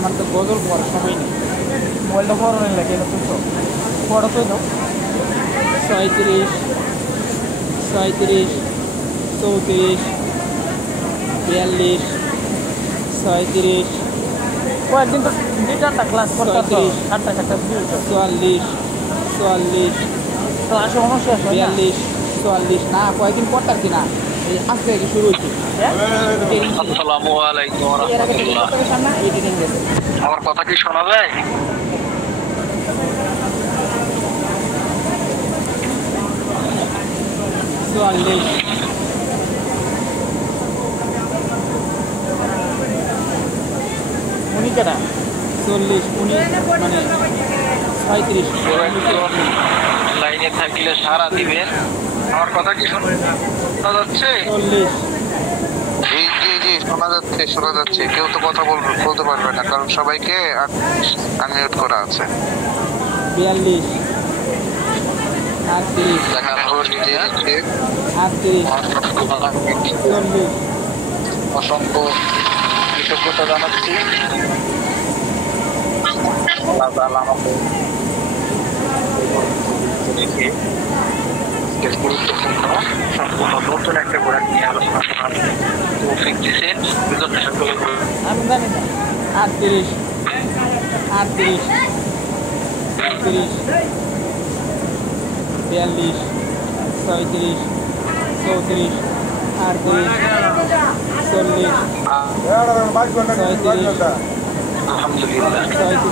আমার তো গজল পড়ার সময় নেই, মোবাইলটা পড়ানোর লাগে না তো পড়া তো দাও। 37 37 34 42 37 কয়েকদিন তো 2-4টা ক্লাস করতে 8টা 44 44 ক্লাস অনুষ্ঠিত 42 44 না কয়েকদিন পড়তার কিনা এই আজ থেকে শুরু হয়েছে। আসসালামু আলাইকুম ওয়া রাহমাতুল্লাহ। আমার কথা কি শোনা যায়? উনি কেটা 40 উনি মানে 37 লাইনে থাকলে সারা দিবেন। আমার কথা কি শোনা যাচ্ছে? 40 জি জি জি শোনা যাচ্ছে। কেউ তো কথা বলতে পারবে না, কারণ সবাইকে আনমিউট করা আছে। 42 38 অসংখ্য কৃতজ্ঞতা জানাচ্ছি। আল্লাহ তাআলা আমাকে রেখে গুরুত্বপূর্ণ সম্পূর্ণ নতুন একটা প্রোডাক্ট নিয়ে আলোচনা করার তৌফিক দিয়েছেন। বিজন্য সকলে আমি জানি না। 38 38 39 42 37 34 38 40 আলহামদুলিল্লাহ। 34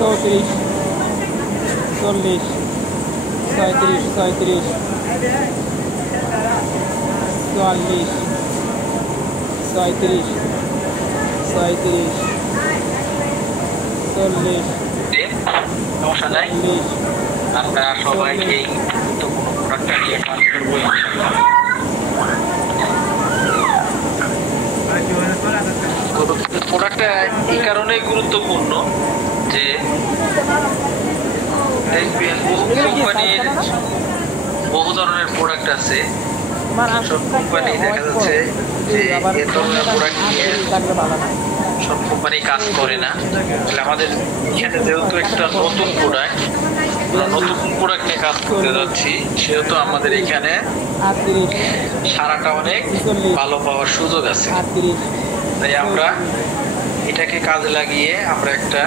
40 37 37 44 37 37 40 সমস্যা নাই, আপনারা সবাই এই গুরুত্বপূর্ণ প্রোডাক্টটা নিয়ে কাজ করবো ইনশাআল্লাহ। প্রোডাক্টটা এই কারণেই গুরুত্বপূর্ণ যে দেখবেন বহু কোম্পানির বহু ধরনের প্রোডাক্ট আছে। সব কোম্পানি দেখা যাচ্ছে যে এ ধরনের প্রোডাক্ট নিয়ে সব কোম্পানি কাজ করে না। তাহলে আমাদের এখানে যেহেতু একটা নতুন প্রোডাক্ট, আমরা নতুন প্রোডাক্ট নিয়ে কাজ করতে যাচ্ছি, সেহেতু আমাদের এখানে সারাটা অনেক ভালো পাওয়ার সুযোগ আছে। তাই আমরা এটাকে কাজে লাগিয়ে আমরা একটা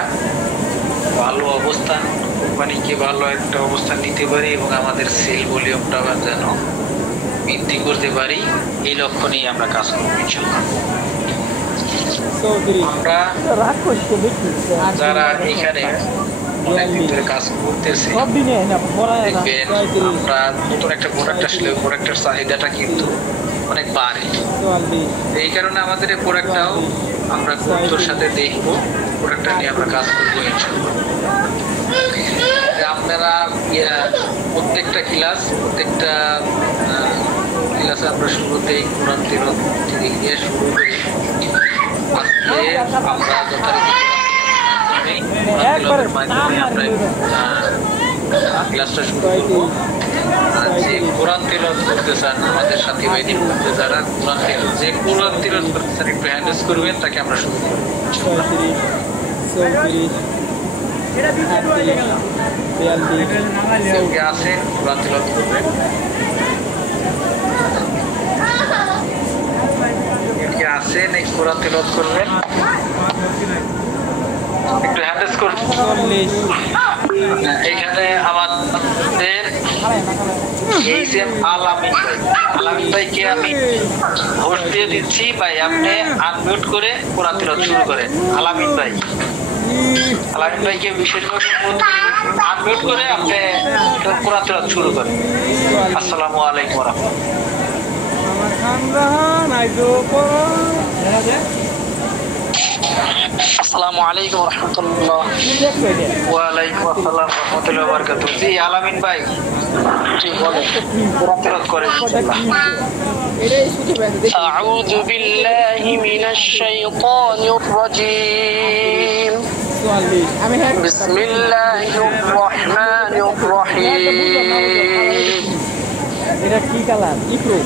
ভালো অবস্থান, কোম্পানিকে ভালো একটা অবস্থান নিতে পারি এবং আমাদের সেল ভলিউমটা যেন বৃদ্ধি করতে পারি, এই লক্ষ্য নিয়ে আমরা কাজ করবো ইনশাআল্লাহ। আমরা যারা এখানে অনেকদিন ধরে কাজ করতেছি, দেখবেন আমরা নতুন একটা প্রোডাক্ট আসলে প্রোডাক্টের চাহিদাটা কিন্তু অনেক বাড়ে। এই কারণে আমাদের এই প্রোডাক্টটাও আমরা গুরুত্বের সাথে দেখবো, প্রোডাক্টটা নিয়ে আমরা কাজ করবো ইনশাআল্লাহ। আপনারা প্রত্যেকটা ক্লাসে আমরা শুরুতেই কোরআন তিলাওয়াত দিয়ে শুরু করি। আজকে আমরা ক্লাসটা শুরু করবো। যে কোরআন তিলাওয়াত করতে চান আমাদের সাথী ভাইদের মধ্যে যারা কোরআন তিলাওয়াত করতে চান একটু হ্যান্ডেস করবেন, তাকে আমরা শুরু করবো। আছে কোরআন তিলাওয়াত করবেন, আছেন এই কোরআন তিলাওয়াত করবেন, একটু হ্যান্ডেস করবেন। এখানে আমাদের আলামিন ভাইকে আমি ভোট দিয়ে দিচ্ছি। ভাই আপনি আনমিউট করে কোরআন তিলাওয়াত শুরু করেন। আলামিন ভাইকে বিশেষভাবে আনমিউট করে আপনি কোরআন তিলাওয়াত শুরু করেন। আসসালামু আলাইকুম ওয়া রাহমাতুল্লাহ। আসসালামু আলাইকুম ওয়া রাহমাতুল্লাহ। ওয়া আলাইকুম আসসালাম ওয়া রাহমাতুল্লাহি ওয়া বারাকাতুহু। জি আলামিন ভাই, জি বলেন, কোরআন তিলাওয়াত করেন। আউযু বিল্লাহি মিনাশ শাইতানির রাজীম। বিসমিল্লাহির রাহমানির রাহিম। এটা কি কালার ইপ্রো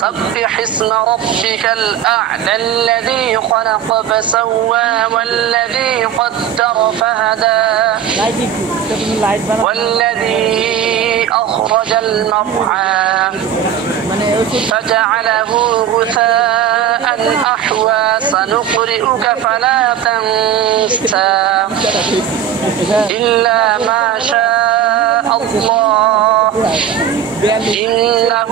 سبح اسم ربك الأعلى الذي خلق فسوى والذي قدر فهدى والذي أخرج المرعى فجعله غثاء أحوى سنقرئك فلا تنسى إلا ما شاء الله إنه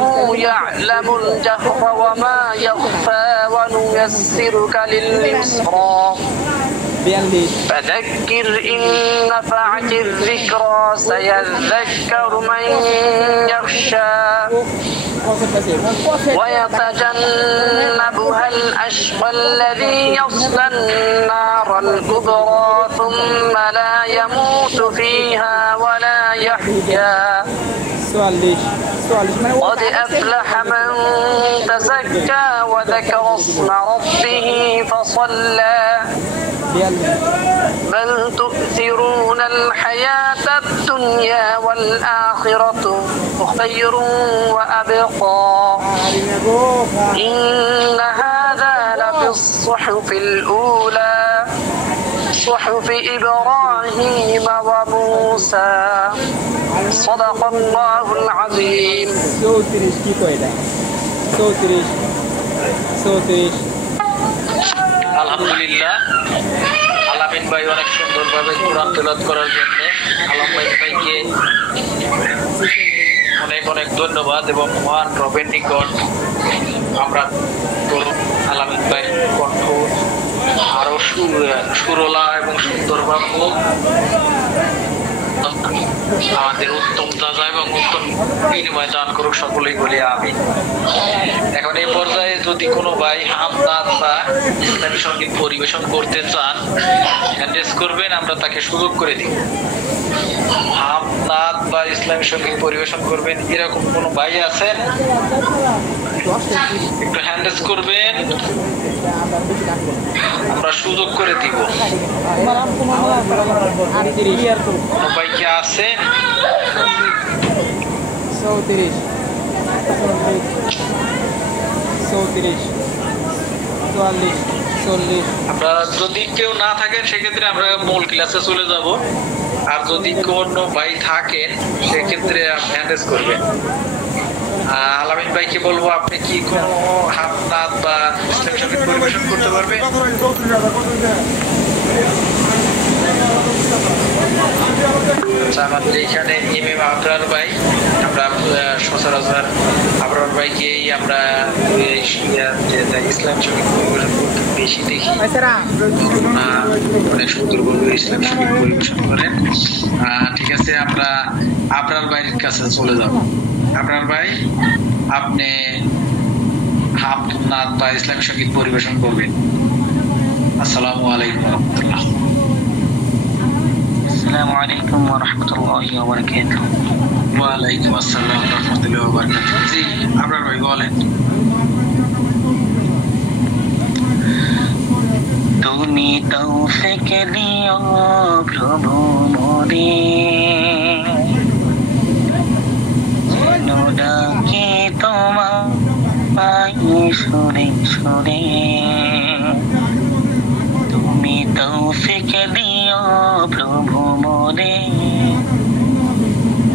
يعلم الجهر وما يخفى ونيسرك لليسرى فذكر إن نفعت الذكرى سيذكر من يخشى ويتجنبها الأشقى الذي يصلى النار الكبرى ثم لا يموت فيها ولا يحيا قد أفلح من تزكى وذكر اسم ربه فصلى بل تؤثرون الحياة الدنيا والآخرة خير وأبقى إن هذا لفي الصحف الأولى صحف إبراهيم وموسى صدق الله العظيم আলহামদুলিল্লাহ আলামিন ভাই অনেক সুন্দরভাবে কোরআন তেলাওয়াত করার জন্য আলামিন ভাইকে অনেক অনেক ধন্যবাদ এবং মহান রবের নিকট আমরা আলামিন ভাই কণ্ঠ আরো সুরলা এবং সুন্দরভাবে আমাদের উত্তম দাদা এবং উত্তম বিনিময় দান করুক সকলেই বলি আমিন। এখন এই পর্যায়ে যদি কোনো ভাই হামদাদ বা ইসলামী সঙ্গীত পরিবেশন করতে চান হ্যান্ডেস করবেন, আমরা তাকে সুযোগ করে দিব। হামদাদ বা ইসলামী সঙ্গীত পরিবেশন করবেন এরকম কোনো ভাই আছেন? একটু হ্যান্ডেস করবেন, আমরা সুযোগ করে দিব। কোনো ভাই কি আছে? 34 34 44 40। আমরা যদি কেউ না থাকেন সেক্ষেত্রে আমরা মূল ক্লাসে চলে যাব, আর যদি কোনো ভাই থাকেন সেক্ষেত্রে হ্যান্ডেস করবেন। আলামিন ভাইকে বলবো আপনি কি কোনো হামদাদ বা ইসলামী সঙ্গীত পরিবেশন করতে পারবেন? আচ্ছা, আমাদের এখানে ইমাম আবরার ভাই, আমরা সচরাচর আবরার ভাইকেই আমরা ইসলাম সঙ্গীত পরিবেশন করতে বেশি দেখি, অনেক সুন্দরভাবে ইসলাম সঙ্গীত পরিবেশন করেন। ঠিক আছে, আমরা আবরার ভাইয়ের কাছে চলে যাব। আবরার ভাই, আপনি হামদাদ বা ইসলামী সঙ্গীত পরিবেশন করবেন। আসসালামু আলাইকুম ওয়া রাহমাতুল্লাহ। আসসালামু আলাইকুম ওয়া রাহমাতুল্লাহি ওয়া বারাকাতুহু। ওয়া আলাইকুম আসসালাম ওয়া রাহমাতুল্লাহি ওয়া বারাকাতুহু। জি আবরার ভাই বলেন। তুমি তৌফিক দিও প্রভু মোরে, যেন ডাকি তোমায় সুরে সুরে। তুমি তৌফিক দিও প্রভু মোরে,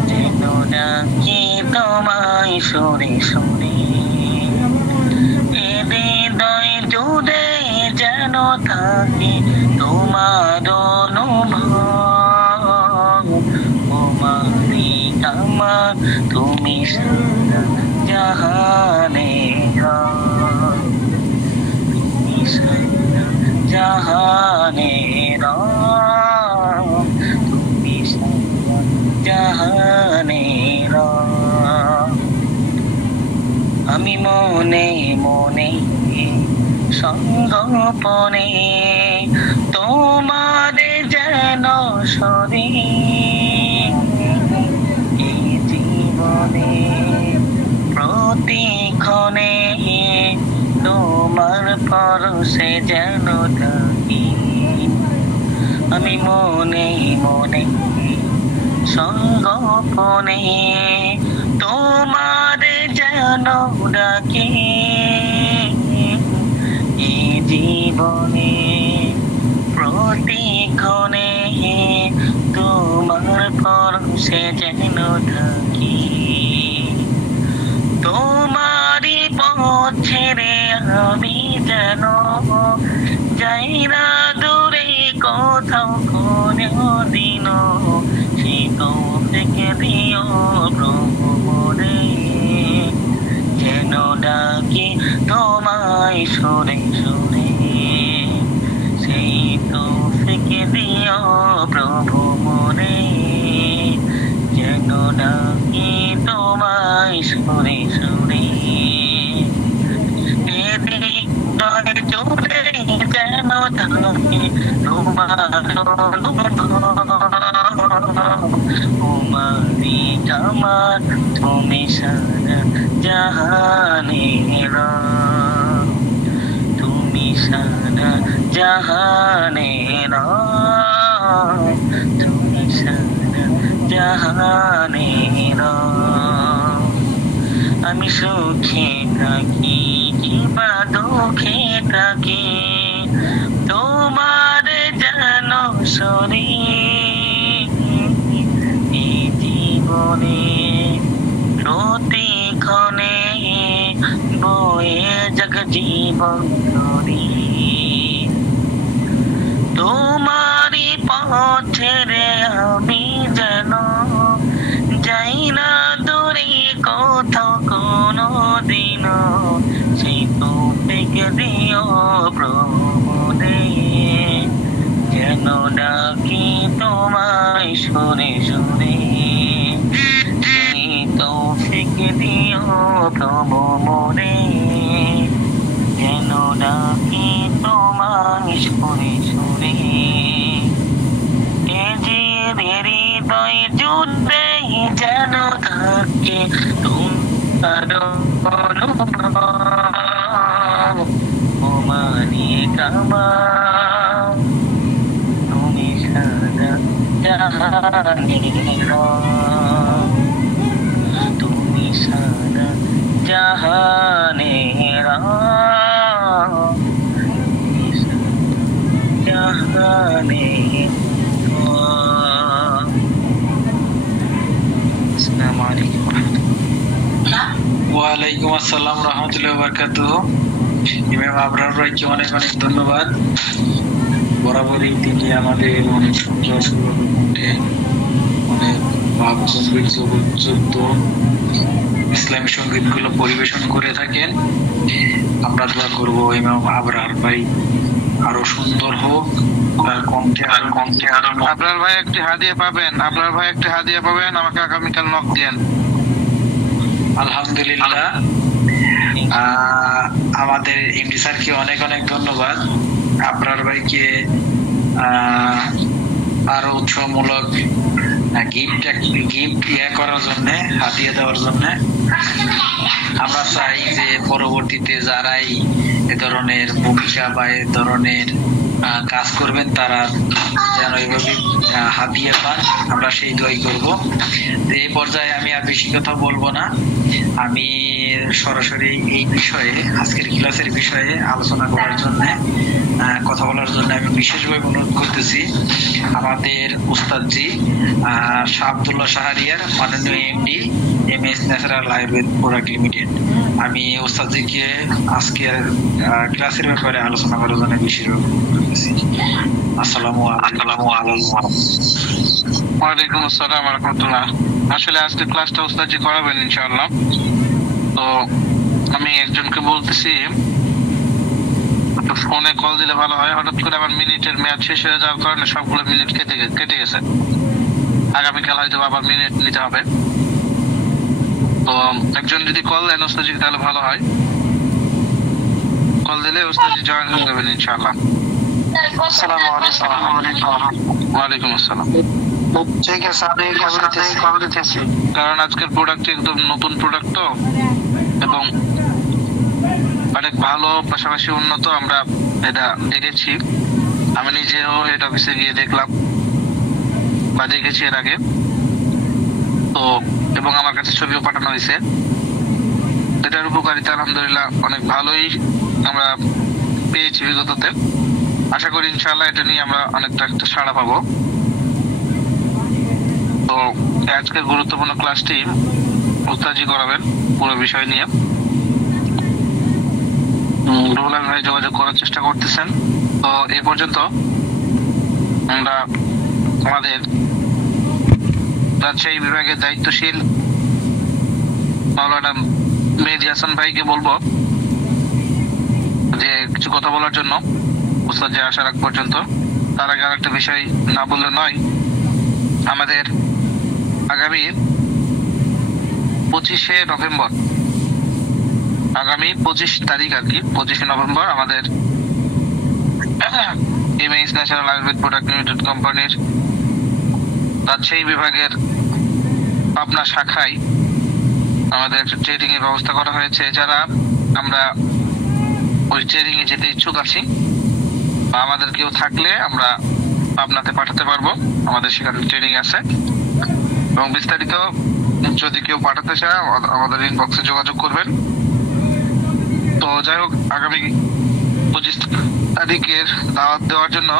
যেন ডাকি তোমায় সুরে সুরে। এ হৃদয় জুড়ে যেন থাকে তোমার অনুভব, ও মালিক আমার তুমি সারা জাহানে, তুমি সারা জাহানে, তুমি সারা জাহানে। আমি মনে মনে সঙ্গপনে তোমারে যেন সরি, এই জীবনে প্রতিক্ষণে তোমার পরশে যেন থাকি। আমি মনে মনে সঙ্গপনে তোমার যেন ডাকে এই জীবনে প্রতিক্ষণে তোমার পরশে যেন থাকি তোমারই পথ ছেড়ে আমি যেন যাই না দূরে কোথাও কোনো দিন সে তো থেকে দিও প্রভু মনে যেন ডাকি তোমায় সুরে সুরে সেই তো থেকে দিও প্রভু মনে যেন ডাকি তোমায় সুরে সুরে জোরে যেন থাকে তোমারি আমার তুমি সারা জাহানের তুমি সারা জাহানের তুমি সারা জাহানের আমি সুখে থাকি কিংবা দুঃখে থাকি তোমার যেন শরী এই জীবনে প্রতিক্ষণে বয়ে জগ জীবন ধরি তোমারই পথ ছেড়ে আমি যেন যাই না দূরে কোথাও কোনো দিন সেই তো পেকে দিও প্রভুদে যেন ডাকি তোমায় সুরে সুরে সেই তো পেকে দিও প্রভু মনে যেন ডাকি তোমায় সুরে সুরে এ যে হৃদয় যুদ্ধে যেন থাকে তোমার তোমারি কামাল তুমি সারা জাহানের তুমি সারা জাহানের জাহানের আসসালামু আলাইকুম ওয়ালাইকুম আসসালাম রহমতুল্লাহি ওয়া বারাকাতুহু। ইমাম আবরার ভাইকে অনেক অনেক ধন্যবাদ। বরাবরই তিনি আমাদের অনেক সুন্দর অনেক ভাবগম্ভীর্যযুক্ত ইসলামী সঙ্গীতগুলো পরিবেশন করে থাকেন। আমরা দোয়া করবো ইমাম আবরার ভাই আরো সুন্দর হোক, তার কণ্ঠে আরো। আপনার ভাই একটি হাদিয়া পাবেন, আমাকে আগামীকাল নক দেন। আলহামদুলিল্লাহ। আমাদের এমডি স্যারকে অনেক অনেক ধন্যবাদ। আবরার ভাইকে আরো উৎসাহমূলক গিফট করার জন্য, হাতিয়ে দেওয়ার জন্য। আমরা চাই যে পরবর্তীতে যারাই এ ধরনের ভূমিকা বা এ ধরনের কাজ করবেন তারা যেন এইভাবে হাতিয়ে পান, আমরা সেই দোয়াই করব। এই পর্যায়ে আমি আর বেশি কথা বলবো না, আমি সরাসরি এই বিষয়ে, আজকের ক্লাসের বিষয়ে আলোচনা করার জন্য, কথা বলার জন্য আমি বিশেষভাবে অনুরোধ করতেছি আমাদের উস্তাদজি শাহ আব্দুল্লাহ শাহরিয়ার, মাননীয় MD MS natural Ayurveda product limited. আমি উস্তাদজিকে আজকের ক্লাসের ব্যাপারে আলোচনা করার জন্য বিশেষভাবে অনুরোধ করতেছি। আসসালামু আলাইকুম। ওয়ালাইকুম আসসালাম ওয়া রাহমাতুল্লাহ। আসলে আজকে ক্লাসটা উস্তাদজি করাবেন ইনশাআল্লাহ। তো আমি একজনকে বলতেছি ফোনে কল দিলে ভালো হয়, হঠাৎ করে আমার মিনিটের মেয়াদ শেষ হয়ে যাওয়ার কারণে সবগুলো মিনিট কেটে গেছে। আগামীকাল হয়তো আবার মিনিট নিতে হবে। তো একজন যদি কল দেন ওস্তাদজি তাহলে ভালো হয়, কল দিলে ওস্তাদজি জয়েন হয়ে যাবেন ইনশাআল্লাহ। আসসালামু আলাইকুম। ওয়ালাইকুম আসসালাম। ঠিক আছে, আমি খবর দিতেছি, কারণ আজকের প্রোডাক্ট একদম নতুন প্রোডাক্ট তো, এবং অনেক ভালো, পাশাপাশি উন্নত। আমরা এটা দেখেছি, আমি নিজেও হেড অফিসে গিয়ে দেখলাম বা দেখেছি এর আগে তো, এবং আমার কাছে ছবিও পাঠানো হয়েছে। এটার উপকারিতা আলহামদুলিল্লাহ অনেক ভালোই আমরা পেয়েছি বিগততে। আশা করি ইনশাআল্লাহ এটা নিয়ে আমরা অনেকটা একটা সাড়া পাবো। তো আজকের গুরুত্বপূর্ণ ক্লাসটি উস্তাদজি করাবেন পুরো বিষয় নিয়ে। রুহুল আমিন ভাই যোগাযোগ করার চেষ্টা করতেছেন। তো এ পর্যন্ত আমরা আমাদের রাজশাহী বিভাগের দায়িত্বশীল মাওলানা মেহেদী হাসান ভাইকে বলবো যে কিছু কথা বলার জন্য উস্তাদ যে আসার আগ পর্যন্ত। তার আগে আর একটা বিষয় না বললে নয়, আমাদের আগামী 25শে নভেম্বর, আগামী 25 তারিখ আর কি, 25শে নভেম্বর আমাদের এমএএস ন্যাশনাল আয়ুর্বেদ প্রোডাক্ট লিমিটেড কোম্পানির রাজশাহী বিভাগের পাবনা শাখায় আমাদের একটা ট্রেনিং এর ব্যবস্থা করা হয়েছে। যারা আমরা ওই ট্রেনিং এ যেতে ইচ্ছুক আছি বা আমাদের কেউ থাকলে আমরা পাবনাতে পাঠাতে পারবো, আমাদের সেখানে ট্রেনিং আছে। এবং বিস্তারিত যদি কেউ পাঠাতে চায় আমাদের ইনবক্সে যোগাযোগ করবেন। তো যাই হোক, আগামী 25 তারিখের দাওয়াত দেওয়ার জন্য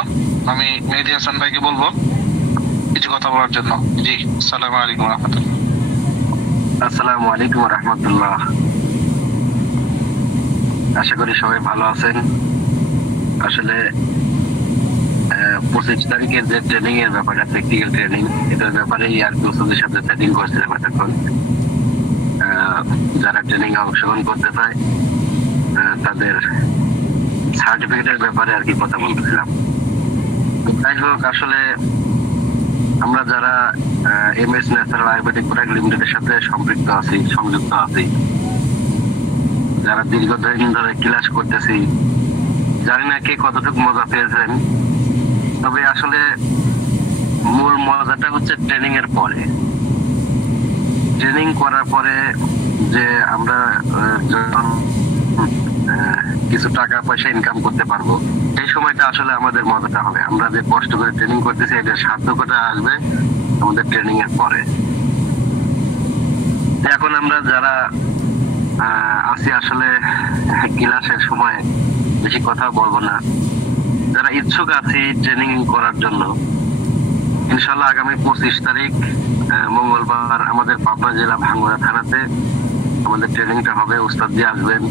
আমি মেহেদী হাসান ভাইকে বলবো কিছু কথা বলার জন্য। জি, আসসালামু আলাইকুম রহমতুল্লাহ। আসসালামু আলাইকুম রহমতুল্লাহ। আশা করি সবাই ভালো আছেন। আসলে 25 তারিখের যে ট্রেনিং এর ব্যাপারটা, প্র্যাকটিক্যাল ট্রেনিং, এটার ব্যাপারে আর কি ওস্তাদের সাথে ট্রেনিং করছিলাম এতক্ষণ। যারা ট্রেনিং এ অংশগ্রহণ করতে চায় তাদের সার্টিফিকেটের ব্যাপারে আর কি কথা বলতেছিলাম। যাই হোক, আসলে আমরা যারা এমএস ন্যাচারাল আয়ুর্বেদিক প্রোডাক্ট লিমিটেডের সাথে সংযুক্ত আছি, যারা দীর্ঘদিন ধরে ক্লাস করতেছি, জানি না কে কতটুকু মজা পেয়েছেন। তবে আসলে মূল মজাটা হচ্ছে ট্রেনিং এর পরে। ট্রেনিং করার পরে যে আমরা যখন কিছু টাকা পয়সা ইনকাম করতে পারবো, এই সময়টা আসলে আমাদের মজাটা হবে। আমরা যে কষ্ট করে ট্রেনিং করতেছি এটার সার্থকতা আসবে আমাদের ট্রেনিং এর পরে। এখন আমরা যারা আছি আসলে ক্লাসের সময় বেশি কথা বলবো না। যারা ইচ্ছুক আছি ট্রেনিং করার জন্য, ইনশাল্লাহ আগামী 25 তারিখ মঙ্গলবার আমাদের পাবনা জেলা ভাঙ্গুড়া থানাতে আমাদের ট্রেনিংটা হবে। উস্তাদজি আসবেন,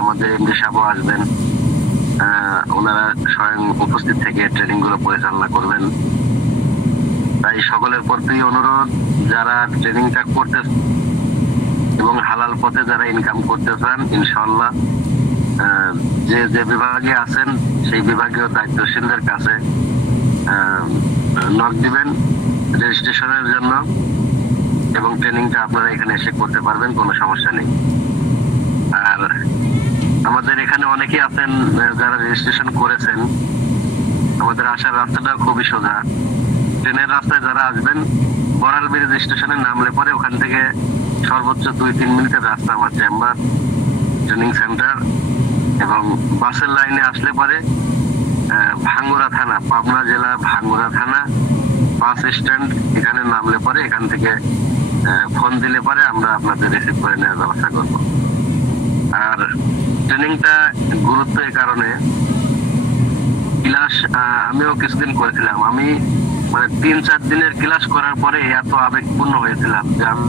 আমাদের এমডি সাহেবও আসবেন। ওনারা স্বয়ং উপস্থিত থেকে ট্রেনিং গুলো পরিচালনা করবেন। তাই সকলের প্রতি অনুরোধ, যারা ট্রেনিংটা করতে এবং হালাল পথে যারা ইনকাম করতে চান, ইনশাল্লাহ যে যে বিভাগে আছেন সেই বিভাগীয় দায়িত্বশীলদের কাছে নক দিবেন রেজিস্ট্রেশনের জন্য, এবং ট্রেনিংটা আপনারা এখানে এসে করতে পারবেন, কোনো সমস্যা নেই। আর আমাদের এখানে অনেকেই আছেন যারা রেজিস্ট্রেশন করেছেন। আমাদের আসার রাস্তাটা খুবই সোজা। ট্রেনের রাস্তায় যারা আসবেন, বড়াল ব্রিজ স্টেশনে নামলে পরে ওখান থেকে সর্বোচ্চ 2-3 মিনিটের রাস্তা আমার চেম্বার, ট্রেনিং সেন্টার। এবং বাসের লাইনে আসলে পরে ভাঙ্গুড়া থানা, পাবনা জেলা ভাঙ্গুড়া থানা বাস স্ট্যান্ড, এখানে নামলে পরে এখান থেকে ফোন দিলে পরে আমরা আপনাদের রিসিভ করে নেওয়ার ব্যবস্থা করব। আর ট্রেনিংটা গুরুত্ব এই কারণে, ক্লাস আমিও কিছুদিন করেছিলাম। আমি মানে 3-4 দিনের ক্লাস করার পরে এত আবেগপূর্ণ হয়েছিলাম যে আমি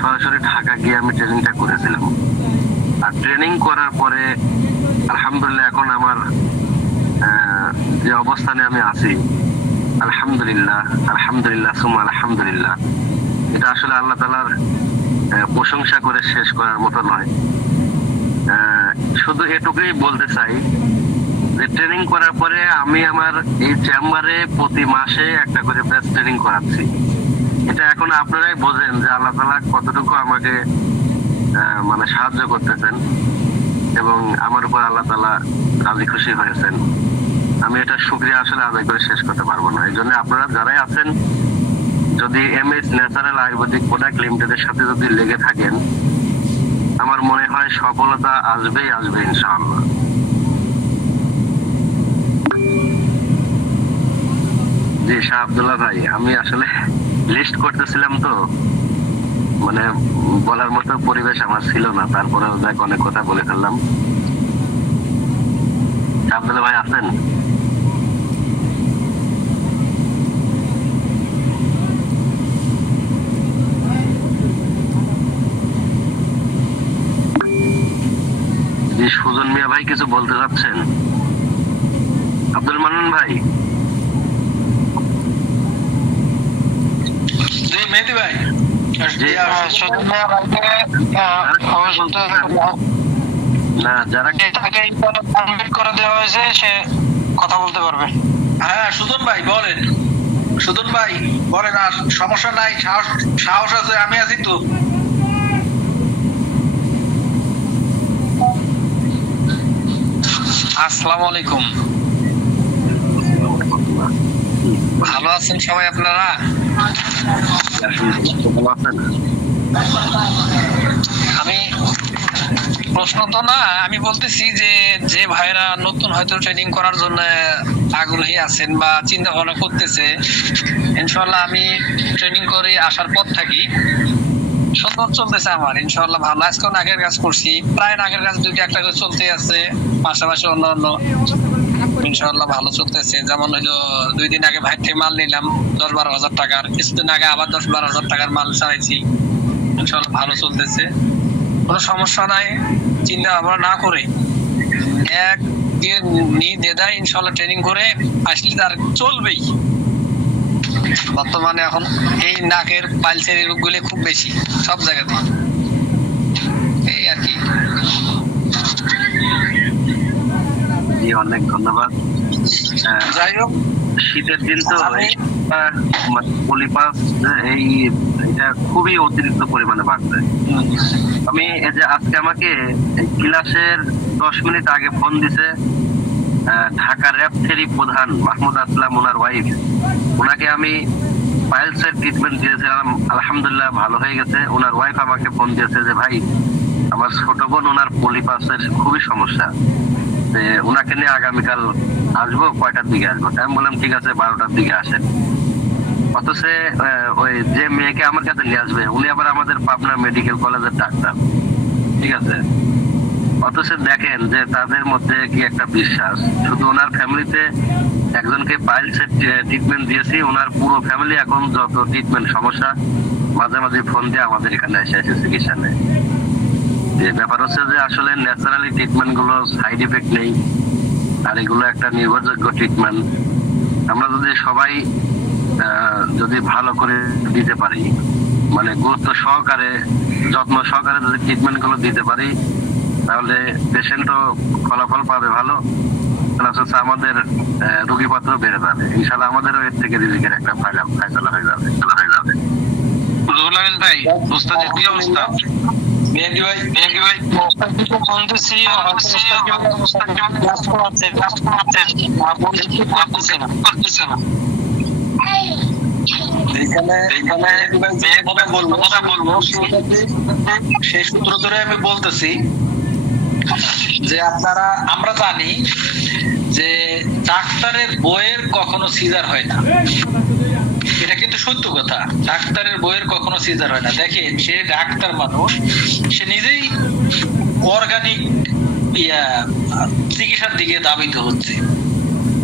সরাসরি ঢাকা গিয়ে আমি ট্রেনিংটা করেছিলাম। আর ট্রেনিং করার পরে আলহামদুলিল্লাহ এখন আমার যে অবস্থানে আমি আছি, আলহামদুলিল্লাহ আলহামদুলিল্লাহ সুম্মা আলহামদুলিল্লাহ। এটা আসলে আল্লাহ তাআলার প্রশংসা করে শেষ করার মতো নয়। শুধু এটুকুই বলতে চাই যে ট্রেনিং করার পরে আমি আমার এই চেম্বারে প্রতি মাসে একটা করে ব্যাচ ট্রেনিং করাচ্ছি। এটা এখন আপনারাই বোঝেন যে আল্লাহ তাআলা কতটুকু আমাকে মানে সাহায্য করতেছেন এবং আমার উপর আল্লাহ তাআলা রাজি খুশি হয়েছেন। আমি এটা শুকরিয়া আসলে আদায় করে শেষ করতে পারবো না। এই জন্য আপনারা যারাই আছেন, যদি এমএস ন্যাচারাল আয়ুর্বেদিক প্রোডাক্ট লিমিটেডের সাথে যদি লেগে থাকেন, আমার মনে হয় সফলতা আসবেই আসবে ইনশাআল্লাহ। জি শাহ আব্দুল্লাহ ভাই, আমি আসলে লিস্ট করতেছিলাম তো মানে বলার মতো পরিবেশ আমার ছিল না, তারপরে দেখ অনেক কথা বলে ফেললাম। আব্দুল্লাহ ভাই আছেন? সুজন মিয়া ভাই কিছু বলতে চাচ্ছেন? আব্দুল মান্নান ভাই? মেহেদী ভাই না, যারা করে দেওয়া হয়েছে সে কথা বলতে পারবে। হ্যাঁ সুজন ভাই বলেন, সুজন ভাই বলেন, আর সমস্যা নাই, সাহস আছে, আমি আছি তো। আসসালামু আলাইকুম, ভালো আছেন সবাই আপনারা? আমি প্রশ্ন তো না, আমি বলতেছি যে যে ভাইরা নতুন হয়তো ট্রেনিং করার জন্য আগ্রহী আছেন বা চিন্তা ভাবনা করতেছে, ইনশাআল্লাহ আমি ট্রেনিং করে আসার পর থাকি সুন্দর চলতেছে আমার, ইনশাআল্লাহ ভালো। আজকে নাগের কাজ করছি, প্রায় নাগের কাজ 2-1টা করে চলতে আছে, পাশাপাশি অন্যান্য ইনশাআল্লাহ ভালো চলতেছে। যেমন হলো 2 দিন আগে ভাই থেকে মাল নিলাম 10-12 হাজার টাকার, কিছুদিন আগে আবার 10-12 হাজার টাকার মাল চাইছি, ইনশাআল্লাহ ভালো চলতেছে, কোনো সমস্যা নাই। চিন্তা ভাবনা না করে এক নির্দ্বিধায় ইনশাআল্লাহ ট্রেনিং করে আসলে তার চলবেই। বর্তমানে এখন এই নাকের পাইলসের রোগগুলি খুব বেশি সব জায়গাতে, এই আর কি। অনেক ধন্যবাদ। যাই হোক, শীতের দিন তো পলিপাস এটা খুবই অতিরিক্ত পরিমাণে বাড়ছে। আমি এই যে আজকে আমাকে ক্লাসের 10 মিনিট আগে ফোন দিছে ঢাকা র্যাব থেরি প্রধান মাহমুদ আসলাম, ওনার ওয়াইফ, ওনাকে আমি পাইলসের ট্রিটমেন্ট দিয়েছিলাম, আলহামদুলিল্লাহ ভালো হয়ে গেছে। ওনার ওয়াইফ আমাকে ফোন দিয়েছে যে ভাই আমার ছোট বোন ওনার পলিপাসের খুবই সমস্যা, ওনাকে নিয়ে আগামীকাল আসবো, কয়টার দিকে আসবো? আমি বললাম ঠিক আছে 12টার দিকে আসেন। অথচ ওই যে মেয়েকে আমার কাছে নিয়ে আসবে উনি আবার আমাদের পাবনা মেডিকেল কলেজের ডাক্তার, ঠিক আছে? অথচ দেখেন যে তাদের মধ্যে কি একটা বিশ্বাস। শুধু ওনার ফ্যামিলিতে একজনকে পাইলসের ট্রিটমেন্ট দিয়েছি, ওনার পুরো ফ্যামিলি এখন যত ট্রিটমেন্ট সমস্যা মাঝে মাঝে ফোন দিয়ে আমাদের এখানে এসে চিকিৎসা নেয়। ব্যাপার হচ্ছে যে আসলে ন্যাচারালি ট্রিটমেন্ট গুলো সাইড এফেক্ট নেই, আর এগুলো একটা নির্ভরযোগ্য ট্রিটমেন্ট। আমরা যদি সবাই যদি ভালো করে দিতে পারি, মানে গুরুত্ব সহকারে যত্ন সহকারে যদি ট্রিটমেন্ট গুলো দিতে পারি, তাহলে পেশেন্টও ফলাফল পাবে ভালো, আমাদের রোগীপত্র বেড়ে যাবে, ইনশাল্লাহ আমাদেরও এর থেকে রিজিকের একটা ফায়সালা হয়ে যাবে। ভাই ওস্তাদের কি অবস্থা? মেহেদী ভাই বলতেছি সেই সূত্র ধরে আমি বলতেছি যে আমরা জানি যে ডাক্তারের বইয়ের কখনো সিজার হয় না, এটা কিন্তু সত্য কথা। ডাক্তারের বইয়ের কখনো সিজার হয় না। দেখেন সে ডাক্তার মানুষ, সে নিজেই অর্গানিক চিকিৎসার দিকে ধাবিত হচ্ছে,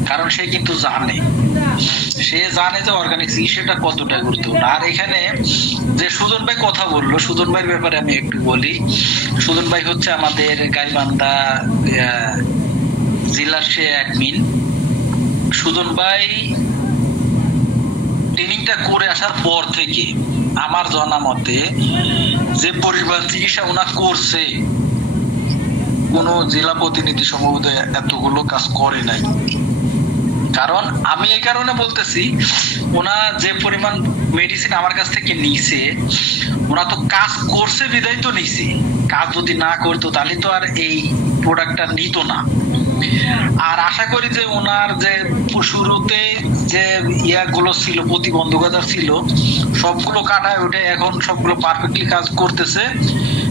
কারণ সে কিন্তু জানে যে অর্গানিক চিকিৎসাটা কতটা গুরুত্বপূর্ণ। আর এখানে যে সুজন ভাই কথা বললো, সুজন ভাইয়ের ব্যাপারে আমি একটু বলি। সুজন ভাই হচ্ছে আমাদের গাইবান্ধা জেলার সে অ্যাডমিন। সুজন ভাই ট্রেনিংটা করে আসার পর থেকে আমার জানা মতে যে পরিবার চিকিৎসা ওনা করছে, কোন জেলা প্রতিনিধি সম্ভবত এতগুলো কাজ করে নাই। কারণ আমি এই কারণে বলতেছি, ওনা যে পরিমাণ মেডিসিন আমার কাছ থেকে নিছে, ওনা তো কাজ করছে বিদায় তো নিছে। কাজ যদি না করতো তাহলে তো আর এই প্রোডাক্টটা নিত না। আর আশা করি যে ওনার যে শুরুতে যে ইয়াগুলো ছিল, প্রতিবন্ধকতা ছিল, সবগুলো কাটায় ওঠে এখন সবগুলো পারফেক্টলি কাজ করতেছে,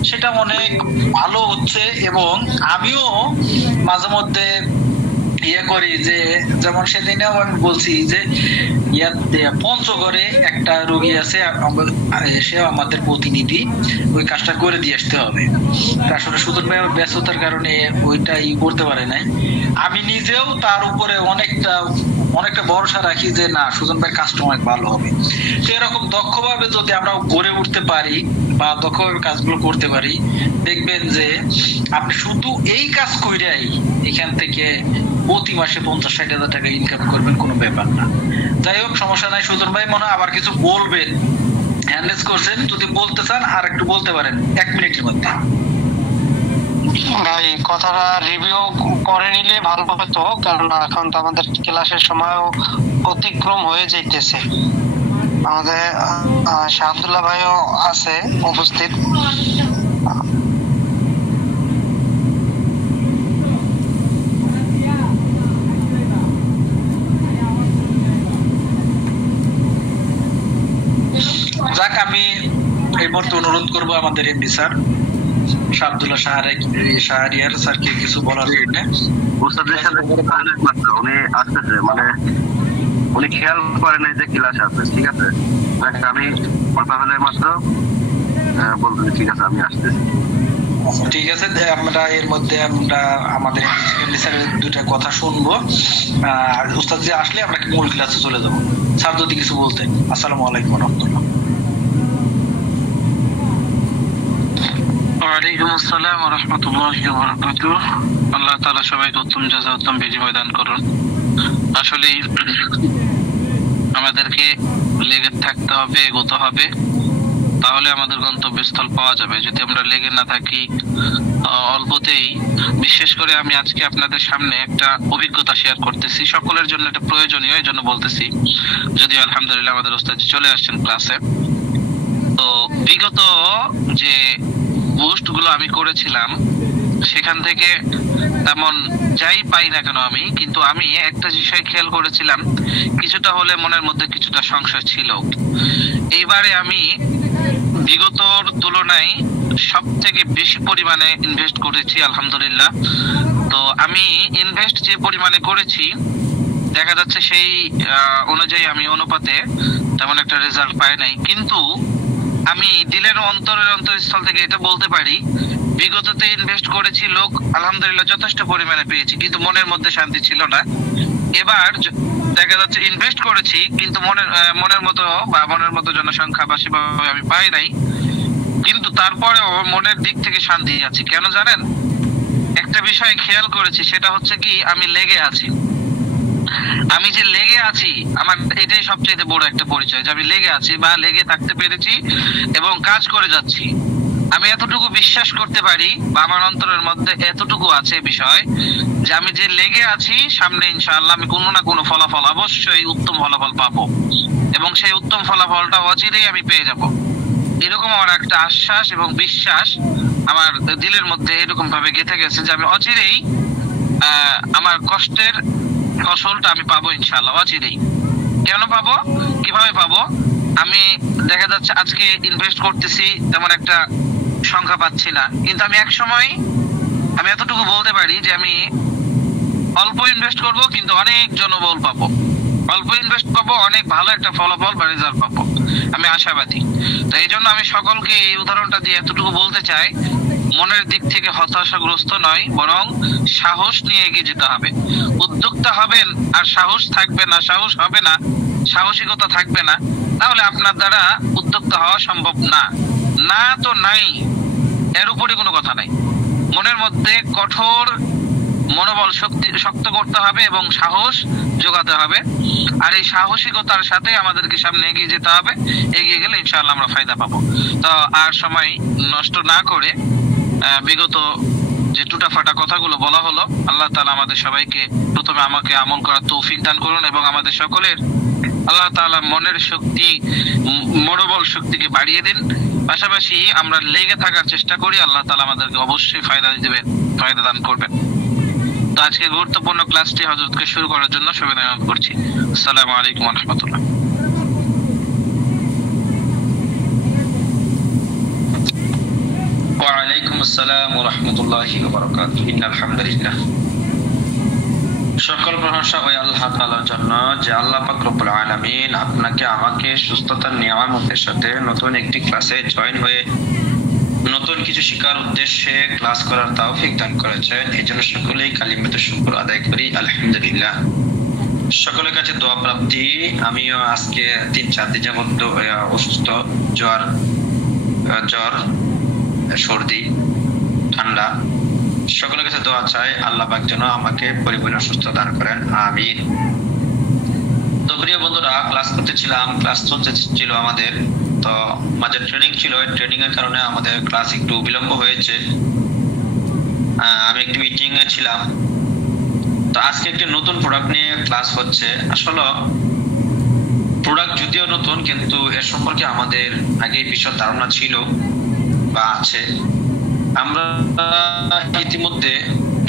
সেটা অনেক ভালো হচ্ছে। এবং আমিও মাঝে মধ্যে ইয়ে করি যে, যেমন সেদিনেও আমি বলছি যে পঞ্চগড়ে একটা রোগী আছে, সে আমাদের প্রতিনিধি, ওই কাজটা করে দিয়ে আসতে হবে। আসলে সুজন ভাই ব্যস্ততার কারণে ওইটা করতে পারে নাই। আমি নিজেও তার উপরে অনেকটা ভরসা রাখি যে না, সুজন ভাই কাজটা অনেক ভালো হবে। তো এরকম দক্ষভাবে যদি আমরা গড়ে উঠতে পারি বা দক্ষভাবে কাজগুলো করতে পারি, দেখবেন যে আপনি শুধু এই কাজ কইরাই এখান থেকে প্রতি মাসে 50-60 হাজার টাকা ইনকাম করবেন, কোনো ব্যাপার না। যাই হোক, সমস্যা নাই। সুজন ভাই মনে হয় আবার কিছু বলবেন, হ্যান্ডেজ করছেন, যদি বলতে চান আর একটু বলতে পারেন 1 মিনিটের মধ্যে। ভাই কথাটা রিভিউ করে নিলে ভালো হতো, কারণ এখন তো আমাদের ক্লাসের সময়ও অতিক্রম হয়ে যাইতেছে। আমাদের শাহ আব্দুল্লাহ ভাইও আছে উপস্থিত। যাক, আমি এই মুহূর্তে অনুরোধ করবো আমাদের এমডি স্যার শাহ আব্দুল্লাহ শাহরিয়ার স্যারকে কিছু বলার জন্য। উস্তাদের সাথে উনি আসতেছে, মানে উনি খেয়াল করে নাই যে ক্লাস আছে, ঠিক আছে। আমি কথা বলে মাত্র বলতেছি, ঠিক আছে আমি আসতেছি। ঠিক আছে, আমরা এর মধ্যে আমাদের এমডি স্যারের দুইটা কথা শুনবো, আর উস্তাদ যে আসলে আমরা মূল ক্লাসে চলে যাবো। স্যার যদি কিছু বলতেন। আসসালামু আলাইকুম ওয়া রাহমাতুল্লাহ। ওয়ালাইকুম আসসালাম ওয়া রাহমাতুল্লাহি ওয়া বারাকাতুহু। আল্লাহ তাআলা সবাইকে উত্তম জাযা, উত্তম বিনিময় দান করুন। আসলে আমাদেরকে লেগে থাকতে হবে, এগোতে হবে, তাহলে আমাদের গন্তব্যস্থল পাওয়া যাবে। যদি আমরা লেগে না থাকি অল্পতেই, বিশেষ করে আমি আজকে আপনাদের সামনে একটা অভিজ্ঞতা শেয়ার করতেছি, সকলের জন্য এটা প্রয়োজনীয়, এই জন্য বলতেছি। যদিও আলহামদুলিল্লাহ আমাদের ওস্তাদ চলে আসছেন ক্লাসে। তো বিগত যে পোস্ট গুলো আমি করেছিলাম সেখান থেকে তেমন যাই পাই না কেন আমি, কিন্তু আমি একটা বিষয় খেয়াল করেছিলাম, কিছুটা হলে মনের মধ্যে কিছুটা সংশয় ছিল। এইবারে আমি বিগতর তুলনায় সব থেকে বেশি পরিমাণে ইনভেস্ট করেছি আলহামদুলিল্লাহ। তো আমি ইনভেস্ট যে পরিমাণে করেছি, দেখা যাচ্ছে সেই অনুযায়ী আমি অনুপাতে তেমন একটা রেজাল্ট পাই নাই, কিন্তু আমি দিলের অন্তরস্থল থেকে এটা বলতে পারি, বিগততে ইনভেস্ট করেছি লোক আলহামদুলিল্লাহ যথেষ্ট পরিমাণে পেয়েছি, কিন্তু মনের মধ্যে শান্তি ছিল না। এবার দেখা যাচ্ছে ইনভেস্ট করেছি, কিন্তু মনের মতো জনসংখ্যা বা সেভাবে আমি পাই নাই, কিন্তু তারপরেও মনের দিক থেকে শান্তি আছে। কেন জানেন? একটা বিষয় খেয়াল করেছি, সেটা হচ্ছে কি, আমি লেগে আছি। আমি যে লেগে আছি, আমার এটাই সবচেয়ে বড় একটা পরিচয়, যে আমি লেগে আছি বা লেগে থাকতে পেরেছি এবং কাজ করে যাচ্ছি। আমি এতটুকু বিশ্বাস করতে পারি বা আমার অন্তরের মধ্যে এতটুকু আছে বিষয়, যে আমি যে লেগে আছি, সামনে ইনশাআল্লাহ আমি কোনো না কোনো ফলাফল, অবশ্যই উত্তম ফলাফল পাবো, এবং সেই উত্তম ফলাফলটা অচিরেই আমি পেয়ে যাব। এরকম আমার একটা আশ্বাস এবং বিশ্বাস আমার দিলের মধ্যে এরকম ভাবে গেঁথে গেছে, যে আমি অচিরেই আমার কষ্টের ফসলটা আমি পাবো ইনশাআল্লাহ, অচিরেই। কেন পাবো, কিভাবে পাবো? আমি দেখা যাচ্ছে আজকে ইনভেস্ট করতেছি, তেমন একটা সংখ্যা পাচ্ছি না, কিন্তু আমি এক সময় আমি এতটুকু বলতে পারি যে আমি অল্প ইনভেস্ট করব, কিন্তু অনেক জনবল পাবো। অল্প ইনভেস্ট পাবো, অনেক ভালো একটা ফলাফল বা রেজাল্ট পাবো, আমি আশাবাদী। তো এই জন্য আমি সকলকে এই উদাহরণটা দিয়ে এতটুকু বলতে চাই, মনের দিক থেকে হতাশাগ্রস্ত নয়, বরং সাহস নিয়ে এগিয়ে যেতে হবে। উদ্যোক্তা হবেন আর সাহস থাকবে না, সাহস হবে না, সাহসিকতা থাকবে না, তাহলে আপনার দ্বারা উদ্যোক্তা হওয়া সম্ভব না। না তো নাই, এর উপরে কোনো কথা নাই। মনের মধ্যে কঠোর মনোবল শক্ত করতে হবে এবং সাহস যোগাতে হবে, আর এই সাহসিকতার সাথে আমাদেরকে সামনে এগিয়ে যেতে হবে। এগিয়ে গেলে ইনশাআল্লাহ আমরা ফায়দা পাবো। তো আর সময় নষ্ট না করে, বিগত যে টুটাফাটা কথাগুলো বলা হলো, আল্লাহ তাআলা আমাদের সবাইকে, প্রথমে আমাকে আমল করার তৌফিক দান করুন, এবং আমাদের সকলের আল্লাহ তাআলা মনের শক্তি, মনোবল শক্তিকে বাড়িয়ে দিন। পাশাপাশি আমরা লেগে থাকার চেষ্টা করি, আল্লাহ তাআলা আমাদেরকে অবশ্যই ফায়দা দিবেন, ফায়দা দান করবেন। তো আজকে গুরুত্বপূর্ণ ক্লাসটি হযরতকে শুরু করার জন্য সবাই অনুরোধ করছি। আসসালামু আলাইকুম ওয়া রাহমাতুল্লাহ। ওয়া আলাইকুম আসসালাম ওয়া রাহমাতুল্লাহি ওয়া বারাকাতুহু। ইন্নাল হামদুলিল্লাহ সকল প্রশংসা ওই আল্লাহ তাআলার জন্য যে আল্লাহ পাক রব্বুল আলামিন আপনাকে আমাকে সুস্থতার নিয়ামতের সাথে নতুন একটি ক্লাসে জয়েন হয়ে নতুন কিছু শেখার উদ্দেশ্যে ক্লাস করার তৌফিক দান করেছেন। এই জন্য সকলেই কালিমাতুশ শুকর আদায় করি আলহামদুলিল্লাহ। সকলের কাছে দোয়া প্রাপ্তি। আমিও আজকে 3-4 দিন যাবত অসুস্থ, জ্বর, সর্দি, ঠান্ডা। সকলের কাছে দোয়া চাই আল্লাহ পাক যেন আমাকে পরিপূর্ণ সুস্থ দান করেন, আমিন। তো প্রিয় বন্ধুরা, ক্লাস করতেছিলাম, ক্লাস চলতেছিল আমাদের, তো মাঝে ট্রেনিং ছিল, ট্রেনিং এর কারণে আমাদের ক্লাস একটু বিলম্ব হয়েছে। আমি একটি মিটিং এ ছিলাম। তো আজকে একটি নতুন প্রোডাক্ট নিয়ে ক্লাস হচ্ছে। আসলে প্রোডাক্ট যদিও নতুন, কিন্তু এর সম্পর্কে আমাদের আগে বিশদ ধারণা ছিল বা আছে। আমরা ইতিমধ্যে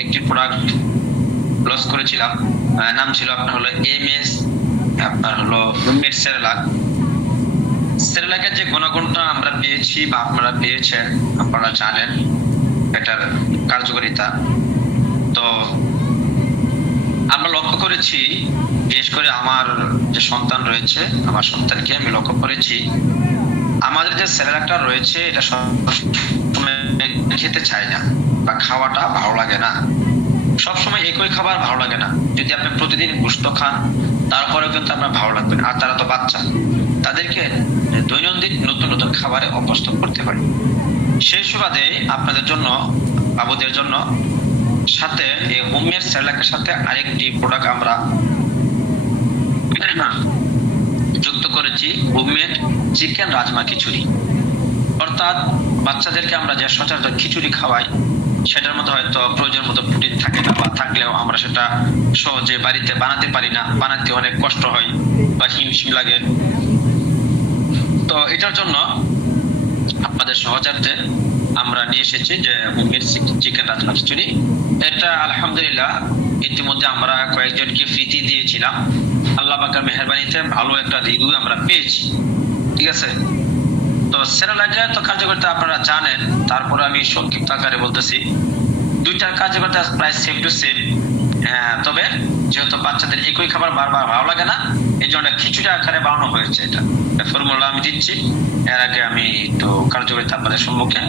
একটি প্রোডাক্ট লঞ্চ করেছিলাম, নাম ছিল আপনার হলো এমএস, আপনার হলো সেরেলাকের যে গুণাগুণটা আমরা পেয়েছি বা আপনারা পেয়েছেন, আপনারা জানেন এটার কার্যকারিতা। তো আমরা লক্ষ্য করেছি, বিশেষ করে আমার যে সন্তান রয়েছে, আমার সন্তানকে আমি লক্ষ্য করেছি, আমাদের যে সেরেলাকটা রয়েছে এটা সবসময় খেতে চায় না বা খাওয়াটা ভালো লাগে না। সবসময় একই খাবার ভালো লাগে না। যদি আপনি প্রতিদিন গোশত খান তারপরেও কিন্তু আপনার ভালো লাগবে না। আর তারা তো বাচ্চা, তাদেরকে দৈনন্দিন নতুন নতুন খাবারে অভ্যস্ত করতে হয়। সেই সুবাদে আপনাদের জন্য, বাবুদের জন্য সাথে এই হোমমেড সেরেলাকের সাথে আরেকটি প্রোডাক্ট আমরা যুক্ত করেছি, হোমমেড চিকেন রাজমা খিচুড়ি। অর্থাৎ বাচ্চাদেরকে আমরা যে সচরাচর খিচুড়ি খাওয়াই সেটার মধ্যে হয়তো প্রয়োজন মতো প্রোটিন থাকে না, বা থাকলেও আমরা সেটা সহজে বাড়িতে বানাতে পারি না, বানাতে অনেক কষ্ট হয় বা হিমশিম লাগে। তো এটার জন্য আপনাদের সহজার্থে আমরা নিয়ে এসেছি যে হোমমেড চিকেন রাজমা খিচুড়ি। এটা আলহামদুলিল্লাহ ইতিমধ্যে আমরা কয়েকজনকে ফ্রিতে দিয়েছিলাম। আল্লাহ পাকের মেহেরবানিতে ভালো একটা রিভিউ আমরা পেয়েছি, ঠিক আছে। তো সেরেলাকের তো কার্যকারিতা আপনারা জানেন, তারপরে আমি সংক্ষিপ্ত আকারে বলতেছি। দুইটার কার্যকারিতা প্রায় সেম টু সেম। তবে যেহেতু বাচ্চাদের একই খাবার বারবার ভালো লাগে না, এই জন্য খিচুড়ি আকারে বানানো হয়েছে। এটা ফর্মুলা আমি দিচ্ছি, এর আগে আমি একটু কার্যকারিতা আপনাদের সম্মুখে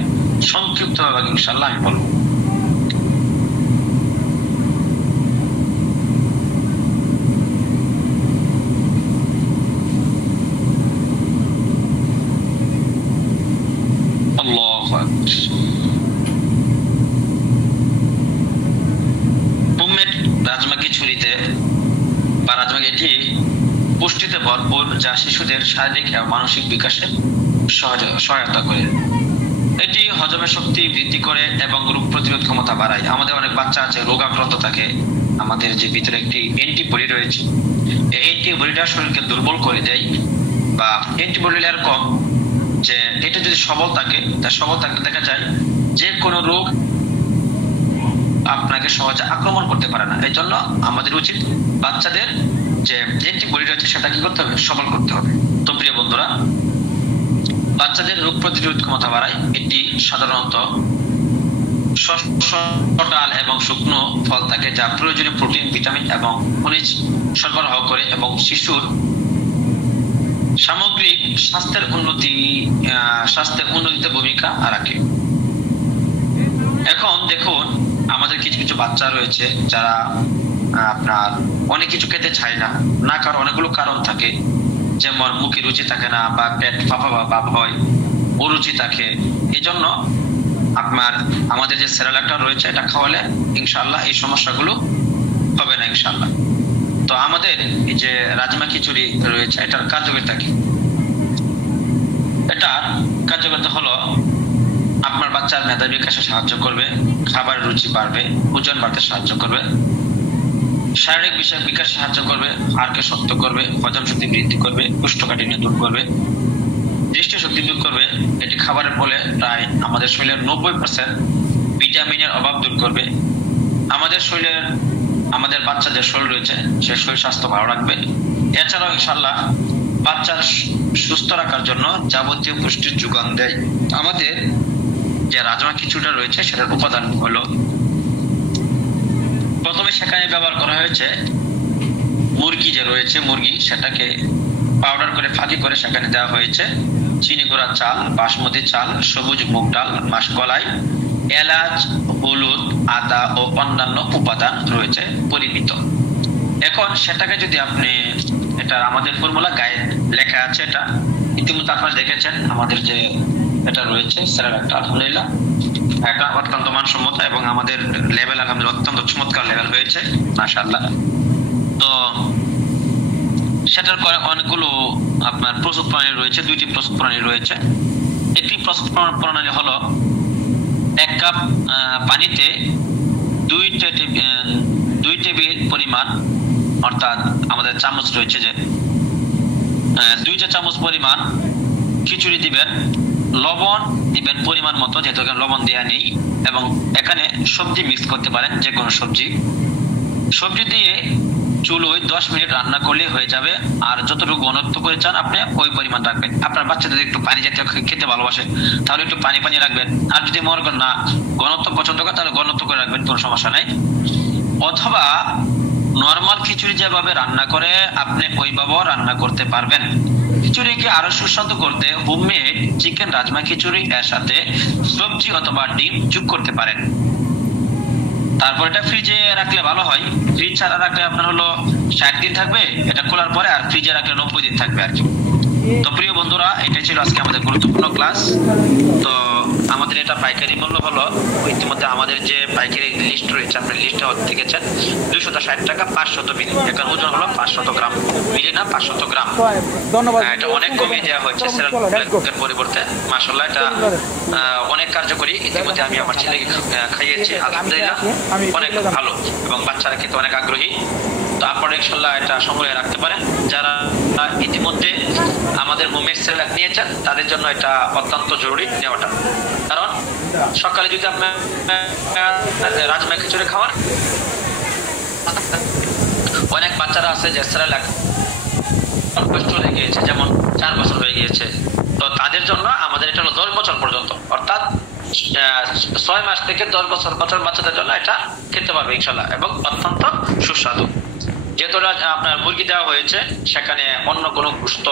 সংক্ষিপ্তভাবে ইনশাআল্লাহ আমি বলবো। হোমমেড রাজমা খিচুড়িতে বা রাজমা এটি পুষ্টিতে ভরপুর, যা শিশুদের শারীরিক এবং মানসিক বিকাশে সহায়তা করে। এটি হজমের শক্তি বৃদ্ধি করে এবং রোগ প্রতিরোধ ক্ষমতা বাড়ায়। আমাদের অনেক বাচ্চা আছে রোগাক্রান্ত থাকে, আমাদের যে ভিতরে একটি অ্যান্টিবডি রয়েছে, এই অ্যান্টিবডিটা শরীরকে দুর্বল করে দেয়, বা অ্যান্টিবডি এরকম যে এটা যদি সবল থাকে, তা সবল থাকলে দেখা যায় যে কোনো রোগ আপনাকে সহজে আক্রমণ করতে পারে না। এই জন্য আমাদের উচিত বাচ্চাদের যে অ্যান্টিবডি রয়েছে সেটা কি করতে হবে, সবল করতে হবে। তো প্রিয় বন্ধুরা, বাচ্চাদের রোগ প্রতিরোধ ক্ষমতা বাড়ায়। এটি সাধারণত শস্য, ডাল এবং শুকনো ফল থাকে, যা প্রয়োজনীয় প্রোটিন, ভিটামিন এবং খনিজ সরবরাহ করে এবং শিশুর সামগ্রিক স্বাস্থ্যের উন্নতিতে ভূমিকা রাখে। এখন দেখুন, আমাদের কিছু কিছু বাচ্চা রয়েছে যারা আপনার অনেক কিছু খেতে চায় না, না কারণ অনেকগুলো কারণ থাকে, যেমন মুখে রুচি থাকে না, বা পেট ফাঁপা ভাব হয়, অরুচি থাকে। এই জন্য আপনার আমাদের যে সেরেলাকটা রয়েছে এটা খাওয়ালে ইনশাআল্লাহ এই সমস্যাগুলো হবে না ইনশাআল্লাহ। তো আমাদের এই যে রাজমা খিচুড়ি রয়েছে, এটার কার্যকারিতা কি? এটার কার্যকারিতা হলো আপনার বাচ্চার মেধা বিকাশে সাহায্য করবে, খাবার রুচি বাড়বে, ওজন বাড়তে সাহায্য করবে, শারীরিক বিকাশে সাহায্য করবে, হাড়কে শক্ত করবে, হজম শক্তি বৃদ্ধি করবে, কোষ্ঠকাঠিন্য দূর করবে, দৃষ্টি শক্তি দূর করবে। এটি খাবারের ফলে প্রায় আমাদের শরীরের 90% ভিটামিনের অভাব দূর করবে। আমাদের বাচ্চাদের শরীর রয়েছে, সে শরীর স্বাস্থ্য ভালো রাখবে। এছাড়াও ইনশাআল্লাহ বাচ্চার সুস্থ রাখার জন্য যাবতীয় পুষ্টির যোগান দেয়। আমাদের যে রাজমা খিচুড়িটা রয়েছে সেটার উপাদান হলো প্রথমে সেখানে ব্যবহার করা হয়েছে মুরগি যে রয়েছে, মুরগি সেটাকে পাউডার করে ফাঁকি করে সেখানে দেওয়া হয়েছে চিনি গুঁড়া চাল, বাসমতি চাল, সবুজ মুগ ডাল, মাসকলাই, এলাচ, হলুদ, আদা ও অন্যান্য উপাদান রয়েছে পরিমিত। এখন সেটাকে যদি আপনি, এটা আমাদের ফর্মুলা গাইড লেখা আছে, এটা ইতিমধ্যে আপনারা দেখেছেন আমাদের যে এটা রয়েছে সেরালাকটা আলহামদুলিল্লাহ এটা অত্যন্ত মানসম্মত এবং আমাদের লেভেল আলহামদুলিল্লাহ অত্যন্ত চমৎকার লেভেল হয়েছে মাশাআল্লাহ। তো সেটার অনেকগুলো আপনার প্রস্তুত প্রণালী রয়েছে, 2টি প্রস্তুত প্রণালী রয়েছে। একটি প্রস্তুত প্রণালী হলো 1 কাপ পানিতে 2 টেবিল পরিমাণ, অর্থাৎ আমাদের চামচ রয়েছে যে 2 চা চামচ পরিমাণ খিচুড়ি দিবেন, লবণ দিবেন পরিমাণ মতো, যেহেতু এখানে লবণ দেওয়া নেই, এবং এখানে সবজি মিক্স করতে পারেন, যে কোনো সবজি দিয়ে চুলোয় 10 মিনিট রান্না করলে হয়ে যাবে। আর যতটুকু ঘনত্ব করে চান আপনি ওই পরিমাণ রাখবেন। আপনার বাচ্চাদের একটু পানি জাতীয় খেতে ভালোবাসে তাহলে একটু পানি রাখবেন, আর যদি মনে করেন না ঘনত্ব পছন্দ করেন তাহলে ঘনত্ব করে রাখবেন, কোনো সমস্যা নাই। অথবা নরমাল খিচুড়ি যেভাবে রান্না করে আপনি ওইভাবেও রান্না করতে পারবেন। খিচুড়িকে আরো সুস্বাদু করতে হোমমেড চিকেন রাজমা খিচুড়ি এর সাথে সবজি অথবা ডিম যোগ করতে পারেন। তারপর এটা ফ্রিজে রাখলে ভালো হয়। ফ্রিজ ছাড়া রাখলে আপনার হলো 60 দিন থাকবে এটা খোলার পরে, আর ফ্রিজে রাখলে 90 দিন থাকবে আর কি। তো প্রিয় বন্ধুরা, এটাই ছিল আজকে আমাদের গুরুত্বপূর্ণ ক্লাস। তো আমাদের এটা পাইকারি মূল্য হলো, ইতিমধ্যে আমাদের যে পাইকারি লিস্ট রয়েছে আপনি লিস্টটা দেখেছেন, 260 টাকা 500 মিলি। এখানে ওজন হলো 500 গ্রাম, মিলি না 500 গ্রাম। ধন্যবাদ। এটা অনেক কমিয়ে দেওয়া হয়েছে সেরালাকের পরিবর্তে। মাশাআল্লাহ এটা অনেক কার্যকরী। ইতিমধ্যে আমি আমার ছেলেকে খাইয়েছি, আলহামদুলিল্লাহ অনেক ভালো, এবং বাচ্চারা কিন্তু অনেক আগ্রহী। তো আপনারা ইনশাআল্লাহ এটা সংগ্রহে রাখতে পারেন। যারা ইতিমধ্যে আমাদের হোমমেড সেরেলাক নিয়েছেন তাদের জন্য এটা অত্যন্ত জরুরি নেওয়াটা, কারণ সকালে যদি আপনার রাজমা খিচুড়ি খাওয়ান, অনেক বাচ্চারা আছে যে সেরেলাক চলে গিয়েছে, যেমন 4 বছর হয়ে গিয়েছে, তো তাদের জন্য আমাদের এটা হলো 10 বছর পর্যন্ত, অর্থাৎ 6 মাস থেকে 10 বছর বাচ্চাদের জন্য এটা খেতে পারবে ইনশাআল্লাহ, এবং অত্যন্ত সুস্বাদু। যেহেতু আপনার মুরগি দেওয়া হয়েছে, সেখানে অন্য কোনো গোশত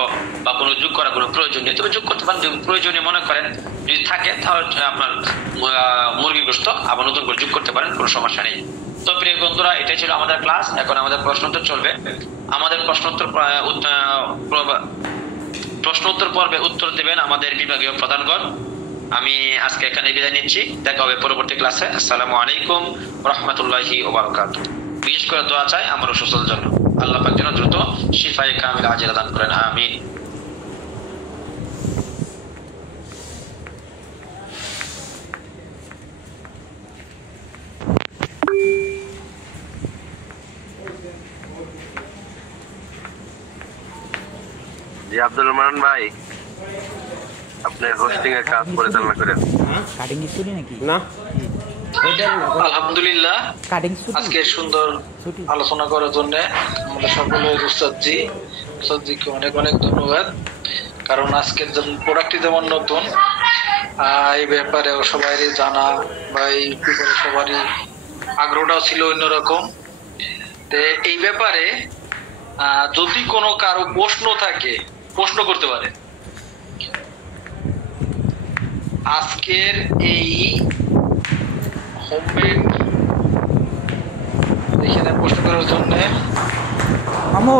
বা কোনো যোগ করার কোনো প্রয়োজন নেই। তবে যোগ করতে পারেন, যদি প্রয়োজনীয় মনে করেন যদি থাকে তাহলে আপনার মুরগি গোশত আবার নতুন করে যোগ করতে পারেন, কোনো সমস্যা নেই। তো প্রিয় বন্ধুরা, এটাই ছিল আমাদের ক্লাস। এখন আমাদের প্রশ্নোত্তর চলবে। আমাদের প্রশ্নোত্তর পর্বে উত্তর দেবেন আমাদের বিভাগীয় প্রধানগণ। আমি আজকে এখানে বিদায় নিচ্ছি, দেখা হবে পরবর্তী ক্লাসে। আসসালামু আলাইকুম ওয়া রাহমাতুল্লাহি ওয়া বারাকাতুহু। বিশেষ করে দোয়া চাই আমার সুস্থতার জন্য, আল্লাহ পাক যেন দ্রুত শিফায়ে কামিল আজিলা দান করেন, আমিন। জি আব্দুল রহমান ভাই, আপনি হোস্টিং এর কাজ পরিচালনা করেন? কাটিং স্টুডিও নাকি? না, আলহামদুলিল্লাহ, আজকে সুন্দর আলোচনা করার জন্য আমাদের সকলের উস্তাদজিকে অনেক অনেক ধন্যবাদ। কারণ আজকের প্রোডাক্টটি যেমন নতুন, এই ব্যাপারে সবারই জানা বা এই ব্যাপারে সবারই আগ্রহটাও ছিল অন্যরকম। তো এই ব্যাপারে যদি কোনো কারো প্রশ্ন থাকে, প্রশ্ন করতে পারে। আজকের এই হোমমেড এখানে প্রশ্ন করার জন্য মামু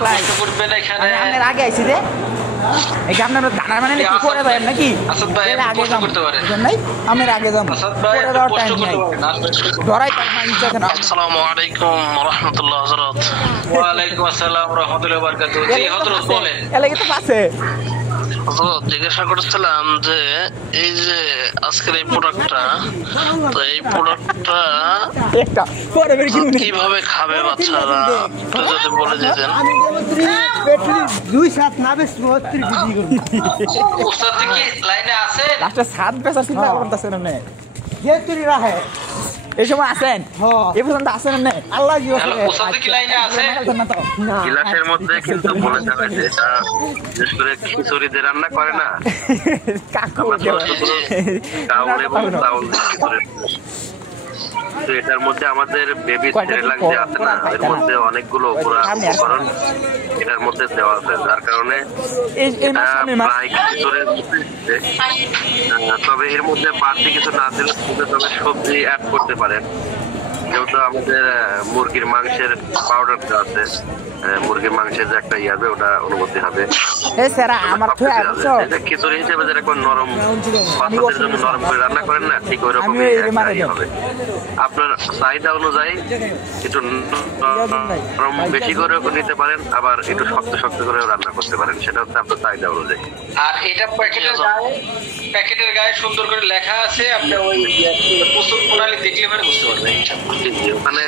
প্রশ্ন করবেন এখানে। আপনার আগে আইছি রে, এই আপনার দানার মানে কি করে ভাই নাকি? আসাদ ভাই প্রশ্ন করতে পারে নাই, আমরা আগে যাব। আসাদ ভাই প্রশ্ন করতে পারে না, ধরাই পার না ইচ্ছা কেন? আসসালামু আলাইকুম ওয়া রাহমাতুল্লাহি ওয়া বারাকাতুহু। ওয়া আলাইকুম আসসালাম ওয়া রাহমাতুল্লাহি ওয়া বারাকাতুহু। জি হযরত বলেন। এলাকে তো পাশে জিজ্ঞাসা করছিলাম যে এই যে আজকের এই প্রোডাক্টটা, তো এই প্রোডাক্টটা একটা পরে বের কিনুন কিভাবে খাবে বাচ্চারা, একটু যদি বলে দিতেন। ব্যাটারি 2-7 না বেশ 32 বিক্রি করব। উস্তাদ কি লাইনে আছে? লাস্টে 7 বেচার চিন্তা করতেছেন আপনি? যে তুই রাহে এই সময় আছেন এই পর্যন্ত আছেন না আল্লাহ কি গিলাসের মধ্যে কিন্তু বলে যাবে যে এটা বিশেষ করে খিচুড়ি দিয়ে রান্না করে না চাউল এবং চাউল খিচুড়ি। তো এটার মধ্যে আমাদের বেবি সেরেলাক যে আছে না এর মধ্যে অনেকগুলো উপকরণ এটার মধ্যে দেওয়া আছে, যার কারণে তবে এর মধ্যে বাড়তি কিছু না দিলে তবে সবজি অ্যাড করতে পারেন, যেহেতু আমাদের মুরগির মাংসের পাউডারটা আছে, মুরগির মাংসের যে একটা ইয়াবে ওটা অনুভূতি হবে। খিচুড়ি হিসেবে যেরকম নরম বাচ্চাদের জন্য নরম করে রান্না করেন না ঠিক ওই রকম হবে। আপনার চাহিদা অনুযায়ী একটু নরম বেশি করে নিতে পারেন, আবার একটু শক্ত শক্ত করে রান্না করতে পারেন, সেটা হচ্ছে আপনার চাহিদা অনুযায়ী। আর এটা প্যাকেটের গায়ে সুন্দর করে লেখা আছে, আপনি ওই প্রস্তুত প্রণালী দেখলে পরে বুঝতে পারবেন। ওখানে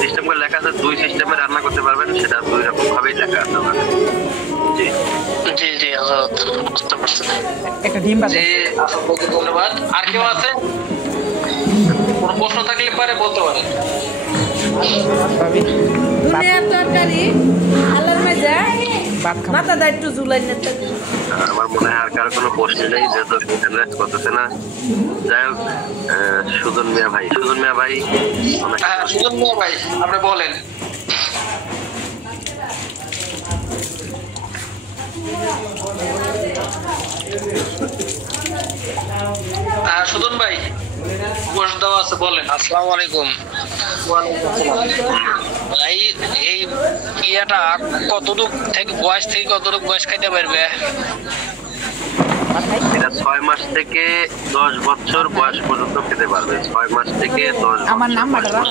সিস্টেম করে লেখা আছে 2 সিস্টেমে রান্না করতে পারবেন, সেটা 2 রকম ভাবেই লেখা আছে ওখানে। জি জি জি বুঝতে পারছি। একটা ডিম জি আপনাকে ধন্যবাদ। আর কেউ আছে কোনো প্রশ্ন থাকলে পারে বলতে পারেন। দুনিয়ার তরকারি আলার মেজা মাথা দা একটু ঝুলাই নিতে। আমার মনে হয় আর কারো কোনো প্রশ্ন নেই, যেহেতু ইন্টারনেট করতেছে না। যাই হোক, সুজন মিয়া ভাই হ্যাঁ সুজন মিয়া ভাই আপনি বলেন। সুজন ভাই প্রশ্ন দেওয়া আছে, বলেন। আসসালামু আলাইকুম ভাই, এই ইয়াটা কতটুক থেকে বয়স খাইতে পারবে? এটা 6 মাস থেকে 10 বছর বয়স পর্যন্ত খেতে পারবে। 6 মাস থেকে 10 আমার নাম বাটারা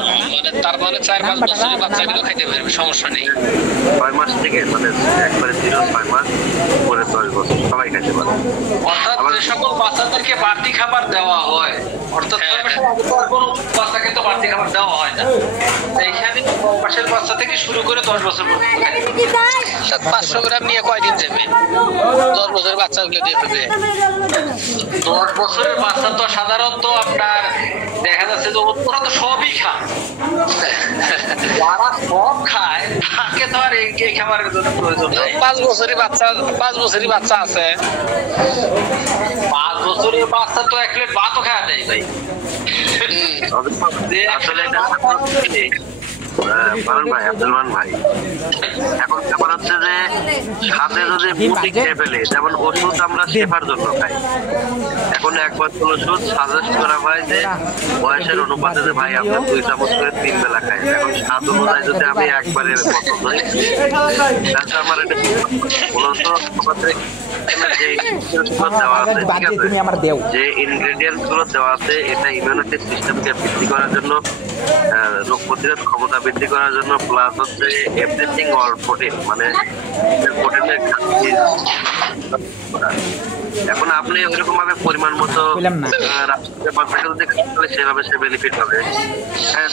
তার মানে 4-5 বছরের বাচ্চাগুলো খাইতে পারবে, সমস্যা নেই। 6 মাস থেকে মানে একবারে 0-6 মাস পরে 10 বছর সবাই খাইতে পারবে। অর্থাৎ যে সকল বাচ্চাদেরকে বাড়তি খাবার দেওয়া হয়, অর্থাৎ 6 মাসের আগে তো আর কোনো বাচ্চাকে তো বাড়তি খাবার দেওয়া হয় না, এইখানে 6 মাসের বাচ্চা থেকে শুরু করে 10 বছর পর্যন্ত 500 গ্রাম নিয়ে কয়দিন যাবে? 10 বছরের বাচ্চাগুলো দিয়ে ফেলবে। 10 বছরের বাচ্চা তো সাধারণত আপনার দেখা যাচ্ছে যে ওরা তো সবই খায়, যারা সব খায় তাকে তো আর এই খাবারের জন্য প্রয়োজন নেই। 5 বছরের বাচ্চা আছে, 5 বছরের বাচ্চা তো 1 প্লেট ভাতও খাওয়া দেয় ভাই। আসলে আব্দুল ভাই এখন ব্যাপার হচ্ছে যে সাথে যদি মুটি খেয়ে ফেলে, যেমন ওষুধ আমরা শেফার জন্য খাই, এখন 1 বছর ওষুধ সাজেস্ট করা হয় যে বয়সের অনুপাতে যে ভাই আপনার 2 চামচ করে 3 বেলা খাই। এখন স্বাদ অনুযায়ী যদি আমি একবারে পছন্দ হয় তাহলে আমার এটা মূলত যে ইনগ্রেডিয়েন্টস গুলো দেওয়া আছে এটা ইমিউনিটি সিস্টেমকে বৃদ্ধি করার জন্য, রোগ প্রতিরোধ ক্ষমতা বৃদ্ধি করার জন্য, প্লাস হচ্ছে এভরিথিং অল প্রোটিন, মানে প্রোটিনের এখন আপনি ওইরকম ভাবে পরিমাণ মতো সেভাবে সে বেনিফিট হবে।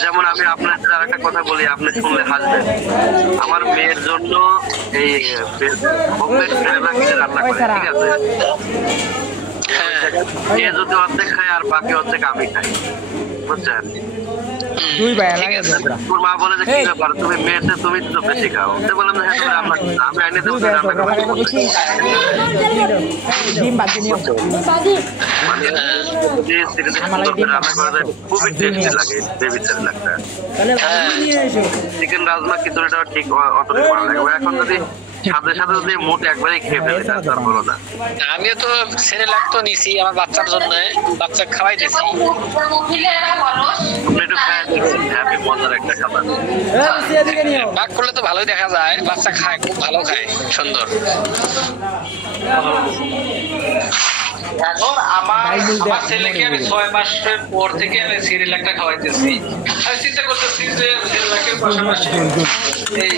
যেমন আমি আপনার আর একটা কথা বলি, আপনি শুনলে হাসবেন। আমার মেয়ের জন্য এই রান্না করে, ঠিক আছে, এ যদি অর্ধেক খায় আর বাকি অর্ধেক আমি খাই, বুঝছেন? তোর মা বলে যে কি ব্যাপার, তুমি মেয়েতে তুমি তো বেশি খাও, বললাম হ্যাঁ তুমি রান্না করো, আমি আইনে দেবো রান্না করবো। খুবই টেস্টি লাগে বেবি সেরেলাকটা। চিকেন রাজমা খিচুড়িটা ঠিক অতটাই ভালো লাগে। এখন যদি সাথে সাথে যদি মোট একবারই খেয়ে ফেলে তার বলো না। আমিও তো সেরেলাক তো নিছি আমার বাচ্চার জন্য, বাচ্চা খাওয়াই দিছি। একটু খায় দেখছেন, হ্যাপি মজার একটা খাবার। ভাগ করলে তো ভালোই দেখা যায়, বাচ্চা খায়, খুব ভালো খায়, সুন্দর। এখন আমার ছেলেকে আমি 6 মাসের পর থেকে আমি সেরেলাকটা খাওয়াইতেছি। আমি চিন্তা করতেছি যে সেরেলাকের পাশাপাশি এই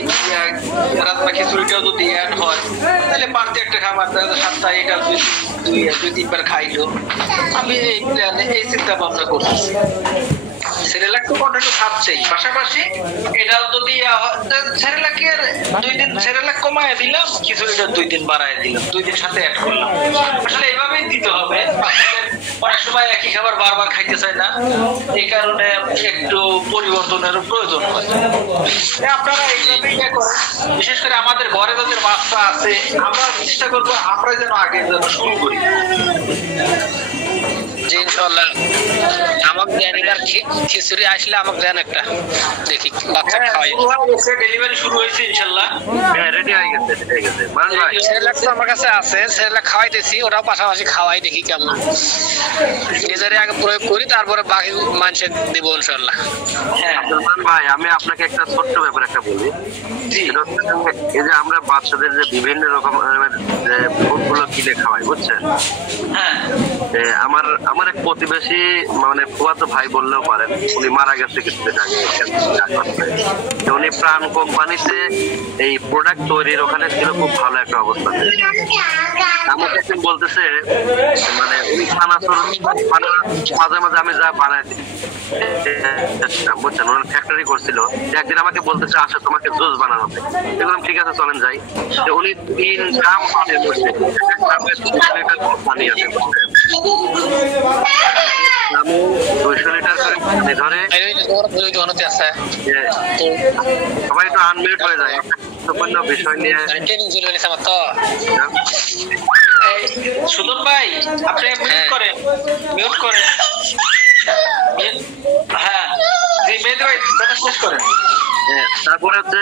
রাজমা খিচুড়িটাও যদি অ্যাড হয় তাহলে বাড়তি একটা খাবার সপ্তাহে এটা 2-3 বার খাইলো। আমি এই চিন্তা ভাবনা করতেছি। সেরেলাক তো কন্টিনিউ খাচ্ছেই, পাশাপাশি এটাও যদি সেরেলাকের 2 দিন সেরেলাক কমায় দিলাম, খিচুড়িটা 2 দিন বাড়ায় দিলাম, 2 দিন সাথে অ্যাড করলাম। আসলে এইভাবেই দিতে হবে। অনেক সময় একই খাবার বারবার খাইতে চায় না, এই কারণে একটু পরিবর্তনের প্রয়োজন হয়। আপনারা এইভাবেই করেন, বিশেষ করে আমাদের ঘরে যাদের বাচ্চা আছে আমরা চেষ্টা করবো আমরা যেন আগে যেন শুরু করি। জি ইনশাআল্লাহ। আমাকে দেন এবার খিচুড়ি আসলে আমাকে দেন একটা, দেখি বাচ্চা খাওয়াই। ডেলিভারি শুরু হয়েছে ইনশাআল্লাহ। রেডি হয়ে গেছে, হয়ে গেছে। মান ভাই সেরেলাক তো আমার কাছে আছে, সেরেলাক খাওয়াইতেছি, ওটাও পাশাপাশি খাওয়াই, দেখি কেমন। নিজের আগে প্রয়োগ করি, তারপরে বাকি মানুষের দিব ইনশাআল্লাহ। মান ভাই আমি আপনাকে একটা ছোট্ট ব্যাপার একটা বলি। এই যে আমরা বাচ্চাদের যে বিভিন্ন রকমের যে ফুডগুলো কিনে খাওয়াই, বুঝছেন? হ্যাঁ, আমার এক প্রতিবেশী মানে ফুয়াতো ভাই বললেও পারেন, উনি মারা গেছে কিছুদিন আগে। উনি প্রাণ কোম্পানিতে এই প্রোডাক্ট তৈরির ওখানে ছিল, খুব ভালো একটা অবস্থা। আমাকে একদিন বলতেছে মানে উনি চানাচুর মাঝে মাঝে আমি যা বানাই বুঝছেন, ওনার ফ্যাক্টরি করছিল। একদিন আমাকে বলতেছে আসো তোমাকে জুস বানানো, এগুলো ঠিক আছে চলেন যাই। উনি 3 গ্রাম পানি করছে, পানি আছে, আমি 200 লিটার করে পানি ধরে। সবাই তো আনমিউট হয়ে যায়, গুরুত্বপূর্ণ বিষয় নিয়ে। সুদন ভাই আপনি মিউট করেন, মিউট করেন। হ্যাঁ জি মেহেদি ভাই কথা শেষ করেন। তারপরে হচ্ছে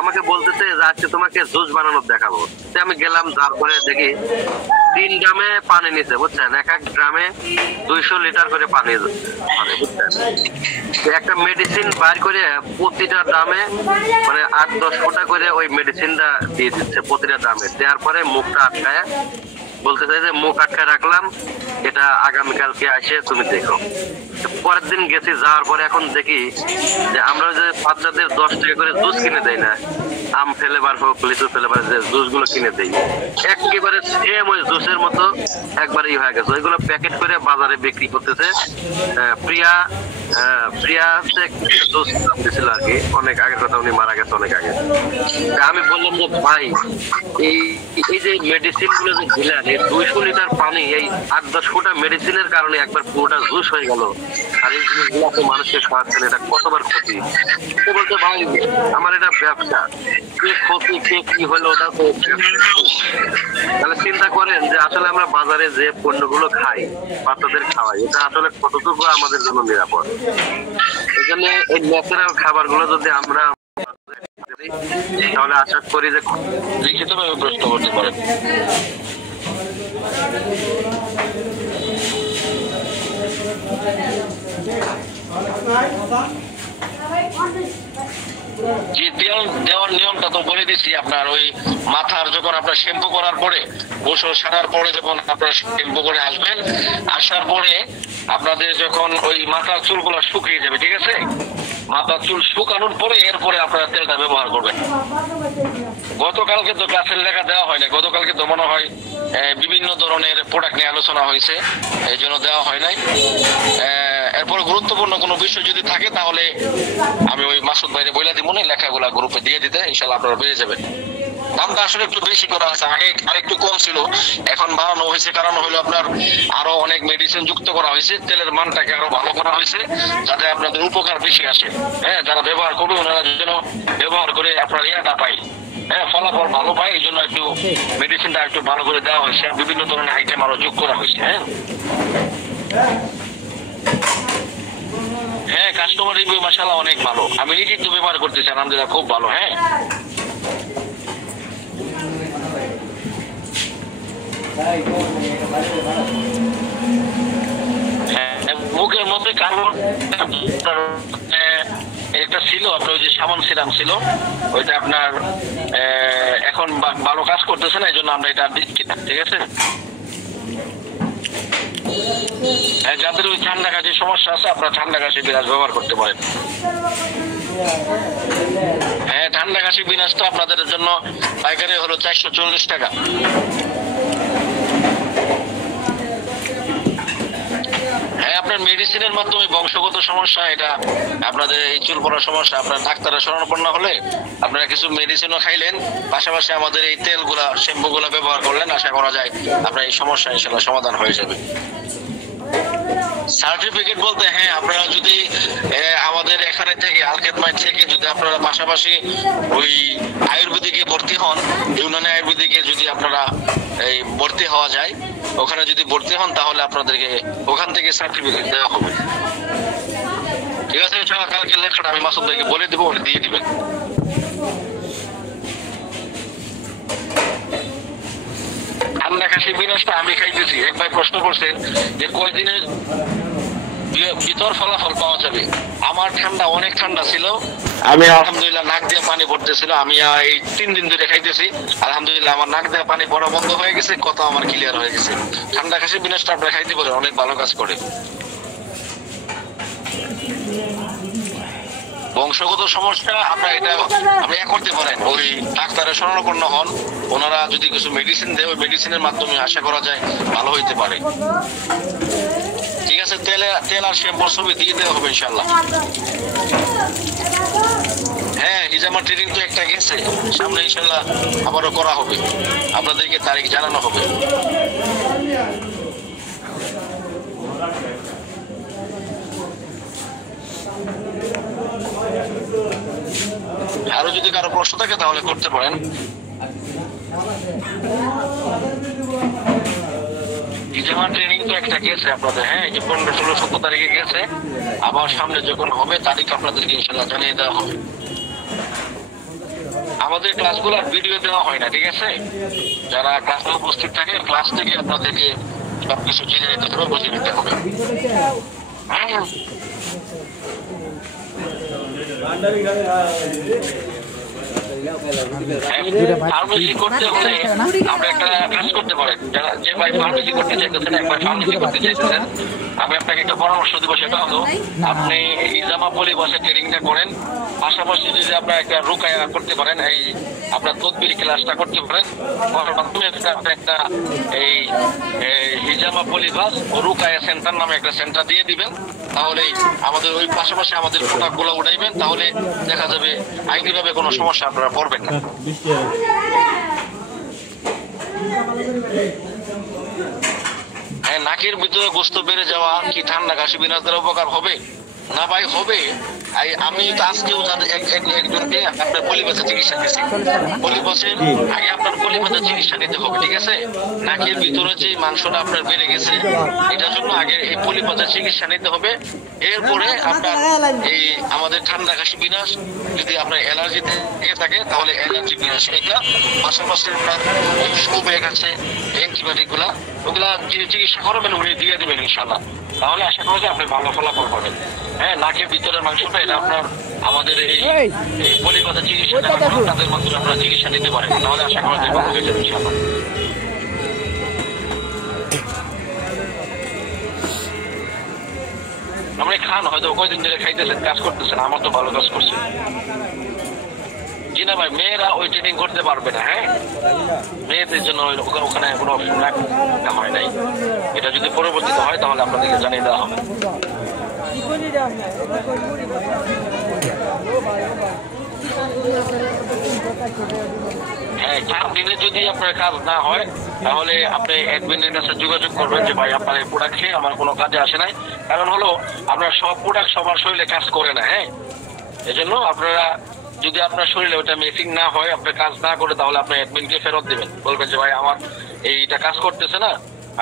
আমাকে বলতেছে যে আজকে তোমাকে জুস বানানো দেখাবো। আমি গেলাম, তারপরে দেখি 3 গ্রামে পানি নিচ্ছে, বুঝছেন? এক এক গ্রামে 200 লিটার করে পানি, বুঝছেন? একটা মেডিসিন বাইর করে প্রতিটা দামে মানে 8-10 ফোঁটা করে ওই মেডিসিনটা দিয়ে দিচ্ছে প্রতিটা দামে। দেওয়ার পরে মুখটা আটকায় বলতে চাই যে মুখ আটকায় রাখলাম, এটা আগামীকালকে আসে তুমি দেখো। পরের দিন গেছি, যাওয়ার পরে এখন দেখি যে আমরা যে বাচ্চাদের 10 টাকা করে জুস কিনে দেয় না, আম ফ্লেভার হোক লিচু ফ্লেভার যে জুস গুলো কিনে দেই, একেবারে সেম ওই জুসের মতো একবারই হয়ে গেছে। ওইগুলো প্যাকেট করে বাজারে বিক্রি করতেছে। প্রিয়া হচ্ছে জুস দিয়েছিল আর কি, অনেক আগের কথা, উনি মারা গেছে অনেক আগে। আমি বললাম যে ভাই এই যে মেডিসিন গুলো যে দিলেন, এই 200 লিটার পানি এই 8-10 ফোঁটা মেডিসিনের কারণে একবার পুরোটা জুস হয়ে গেল, আর এই জিনিসগুলো মানুষকে খাওয়াচ্ছেন, এটা কতবার ক্ষতি। তো বলতে ভাই আমার এটা ব্যবসা, কি ক্ষতি কে কি হলো ওটা তো। তাহলে চিন্তা করেন যে আসলে আমরা বাজারে যে পণ্যগুলো খাই, বাচ্চাদের খাওয়াই, এটা আসলে কতটুকু আমাদের জন্য নিরাপদ। এই জন্য এই ন্যাচারাল খাবারগুলো যদি আমরা তাহলে আশা করি যে লিখিতভাবে প্রশ্ন করতে পারেন। যে তেল দেওয়ার নিয়মটা তো বলে দিচ্ছি। আপনার ওই মাথার যখন আপনার শ্যাম্পু করার পরে, গোসল সারার পরে যখন আপনার শ্যাম্পু করে আসবেন, আসার পরে আপনাদের যখন ওই মাথার চুলগুলো শুকিয়ে যাবে, ঠিক আছে? মাথার চুল শুকানোর পরে এরপরে আপনারা তেলটা ব্যবহার করবেন। গতকালকে তো ক্লাসের লেখা দেওয়া হয় না, গতকালকে তো মনে হয় বিভিন্ন ধরনের প্রোডাক্ট নিয়ে আলোচনা হয়েছে, এই জন্য দেওয়া হয় নাই। এরপরে গুরুত্বপূর্ণ কোনো বিষয় যদি থাকে তাহলে আমি ওই মাসুদ ভাইরে বইলা দিব, না লেখাগুলা গ্রুপে দিয়ে দিতে, ইনশাল্লাহ আপনারা পেয়ে যাবেন। দামটা আসলে একটু বেশি করা আছে, আগে আরেকটু কম ছিল, এখন বাড়ানো হয়েছে। কারণ হলো আপনার আরো অনেক মেডিসিন যুক্ত করা হয়েছে, তেলের মানটাকে আরো ভালো করা হয়েছে, যাতে আপনাদের উপকার বেশি আসে। হ্যাঁ, যারা ব্যবহার করবে ওনারা যেন ব্যবহার করে আপনার ইয়াটা পাই, হ্যাঁ, ফলাফল ভালো পাই। এই জন্য একটু মেডিসিনটা একটু ভালো করে দেওয়া হয়েছে, বিভিন্ন ধরনের আইটেম আরো যোগ করা হয়েছে। হ্যাঁ, কাস্টমার রিভিউ মাশাআল্লাহ অনেক ভালো, আমি নিজেই তো ব্যবহার করতেছি, আলহামদুলিল্লাহ খুব ভালো। হ্যাঁ, মুখের মধ্যে কার্বন একটা ছিল, আপনার ওই যে সাবান সিরাম ছিল, ওইটা আপনার এখন ভালো কাজ করতেছে না, এই জন্য আমরা এটা দিচ্ছি না, ঠিক আছে? যাদের ওই ঠান্ডা কাশির সমস্যা আছে, আপনারা ঠান্ডা কাশি বিরাজ ব্যবহার করতে পারেন। হ্যাঁ, ঠান্ডা কাশি বিনাশ তো আপনাদের জন্য পাইকারি হলো 440 টাকা। হ্যাঁ, আপনার মেডিসিনের মাধ্যমে বংশগত সমস্যা, এটা আপনাদের এই চুল পড়ার সমস্যা, আপনার ডাক্তারের শরণাপন্ন হলে আপনারা কিছু মেডিসিনও খাইলেন, পাশাপাশি আমাদের এই তেলগুলা শ্যাম্পু গুলা ব্যবহার করলেন, আশা করা যায় আপনার এই সমস্যা ইনশাআল্লাহ সমাধান হয়ে যাবে। সার্টিফিকেট বলতে হ্যাঁ, আপনারা যদি আমাদের এখানে থেকে আলকেদমাই থেকে যদি আপনারা পাশাপাশি ওই আয়ুর্বেদিকে ভর্তি হন, ইউনানি আয়ুর্বেদিকে যদি আপনারা এই ভর্তি হওয়া যায়, ওখানে যদি ভর্তি হন তাহলে আপনাদেরকে ওখান থেকে সার্টিফিকেট দেওয়া হবে। ঠিক আছে, কালকে লেখাটা আমি মাসুদ ভাইকে বলে দেবো, উনি দিয়ে দিবেন। ঠান্ডা কাশি বিনাশটা আমি খাইতেছি। এক ভাই প্রশ্ন করছেন যে কয়দিনের ভিতর ফলাফল পাওয়া যাবে। আমার ঠান্ডা অনেক ঠান্ডা ছিল, আমি আলহামদুলিল্লাহ নাক দিয়ে পানি পড়তেছিল। আমি এই 3 দিন ধরে খাইতেছি, আলহামদুলিল্লাহ আমার নাক দিয়ে পানি পড়া বন্ধ হয়ে গেছে, কথা আমার ক্লিয়ার হয়ে গেছে। ঠান্ডা কাশি বিনাশটা আপনারা খাইতে পারেন, অনেক ভালো কাজ করে। বংশগত সমস্যা আপনারা এটা আপনি করতে পারেন, ওই ডাক্তারের শরণাপন্ন হন, ওনারা যদি কিছু মেডিসিন দেয় ওই মেডিসিনের মাধ্যমে আশা করা যায় ভালো হইতে পারে। ঠিক আছে, তেল আর শ্যাম্পুর ছবি দিয়ে দেওয়া হবে ইনশাল্লাহ। হ্যাঁ, হিজামা ট্রেনিং তো একটা গেছে, সামনে ইনশাল্লাহ আবারও করা হবে, আপনাদেরকে তারিখ জানানো হবে। আরো যদি কারো প্রশ্ন থাকে তাহলে করতে পারেন। হিজামা ট্রেনিং তো একটা গেছে আপনাদের, হ্যাঁ, 15, 16, 17 তারিখে গেছে। আবার সামনে যখন হবে তারিখ আপনাদেরকে ইনশাল্লাহ জানিয়ে দেওয়া হবে। আমাদের ক্লাসগুলো ভিডিও দেওয়া হয় না, ঠিক আছে? যারা ক্লাসে উপস্থিত থাকে ক্লাস থেকে আপনাদেরকে সবকিছু জেনে নিতে হবে, বুঝে নিতে হবে। ফার্মেসি করতে হলে আপনি একটা কাজ করতে পারেন। যে ভাই ফার্মেসি করতে চাইতেছেন, একবার ফার্মেসি করতে চাইতেছেন, আমি আপনাকে একটা পরামর্শ দেবো, সেটা হলো আপনি হিজামা পলিবাসে ট্রেনিংটা করেন, পাশাপাশি যদি আপনার একটা রুকায়া করতে পারেন, এই আপনার তদবির ক্লাসটা করতে পারেন, করার মাধ্যমে আপনি একটা এই হিজামা পলিবাস ও রুকায়া সেন্টার নামে একটা সেন্টার দিয়ে দিবেন, তাহলে আমাদের ওই পাশাপাশি আমাদের প্রোডাক্ট গুলো উঠাইবেন, তাহলে দেখা যাবে আইনিভাবে কোনো সমস্যা আপনারা পড়বেন না। হ্যাঁ, নাকের ভিতরে গোস্ত বেড়ে যাওয়া কি ঠান্ডা কাশি বিনাশ দ্বারা উপকার হবে না? ভাই হবে। আমি তো আজকেও একজনকে আপনার পলিবাসে চিকিৎসা দিয়েছি। পলিবাসের আগে আপনার পলিবাসের চিকিৎসা নিতে হবে, ঠিক আছে? নাকের ভিতরে যে মাংসটা আপনার বেড়ে গেছে, এটার জন্য আগে এই পলিবাসের চিকিৎসা নিতে হবে। এরপরে আপনার এই আমাদের ঠান্ডা কাশি বিনাশ, যদি আপনার অ্যালার্জি থেকে থাকে তাহলে অ্যালার্জি বিনাশ, এটা পাশাপাশি আপনার ব্যাগ আছে অ্যান্টিবায়োটিক গুলা, ওগুলা যে চিকিৎসা করবেন উনি দিয়ে দেবেন ইনশাল্লাহ। তাহলে আশা করা যায় আপনি ভালো ফলাফল পাবেন। হ্যাঁ, নাকের ভিতরের মাংসটা এটা আপনার আমাদের এই পলিবাসের চিকিৎসা তাদের মাধ্যমে আপনারা চিকিৎসা নিতে পারেন, তাহলে আশা করা যায় ভালো হয়ে যাবে ইনশাল্লাহ। আপনি খান, হয়তো কয়দিন ধরে খাইতেছেন, কাজ করতেছেন, আমার তো ভালো কাজ করছে। জি না ভাই, মেয়েরা ওই ট্রেনিং করতে পারবে না। হ্যাঁ, মেয়েদের জন্য ওখানে কোনো অপশন রাখা হয় নাই। এটা যদি পরবর্তীতে হয় তাহলে আপনাদেরকে জানিয়ে দেওয়া হবে। হ্যাঁ, 4 দিনে যদি আপনার কাজ না হয় তাহলে আপনি অ্যাডমিনের কাছে যোগাযোগ করবেন যে ভাই আপনার এই প্রোডাক্ট খেয়ে আমার কোনো কাজে আসে নাই। কারণ হলো আপনার সব প্রোডাক্ট সবার শরীরে কাজ করে না। হ্যাঁ, এজন্য আপনারা যদি আপনার শরীরে ওটা মেসিং না হয়, আপনার কাজ না করে, তাহলে আপনি অ্যাডমিনকে ফেরত দেবেন, বলবেন যে ভাই আমার এইটা কাজ করতেছে না,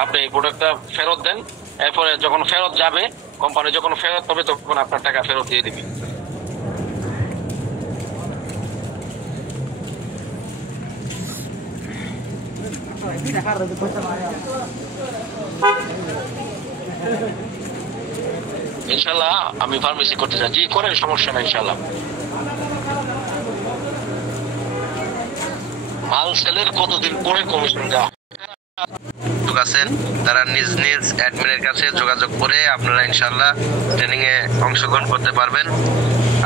আপনি এই প্রোডাক্টটা ফেরত দেন। এরপরে যখন ফেরত যাবে, কোম্পানি যখন ফেরত হবে তখন আপনার টাকা ফেরত দিয়ে দিবে। ইনশাল্লাহ আমি ফার্মেসি করতে চাচ্ছি, করেন, সমস্যা নাই ইনশাল্লাহ। মাল সেলের কতদিন পরে কমিশন দেওয়া আছেন তারা নিজ নিজ অ্যাডমিনের কাছে যোগাযোগ করে আপনারা ইনশাআল্লাহ ট্রেনিং এ অংশগ্রহণ করতে পারবেন।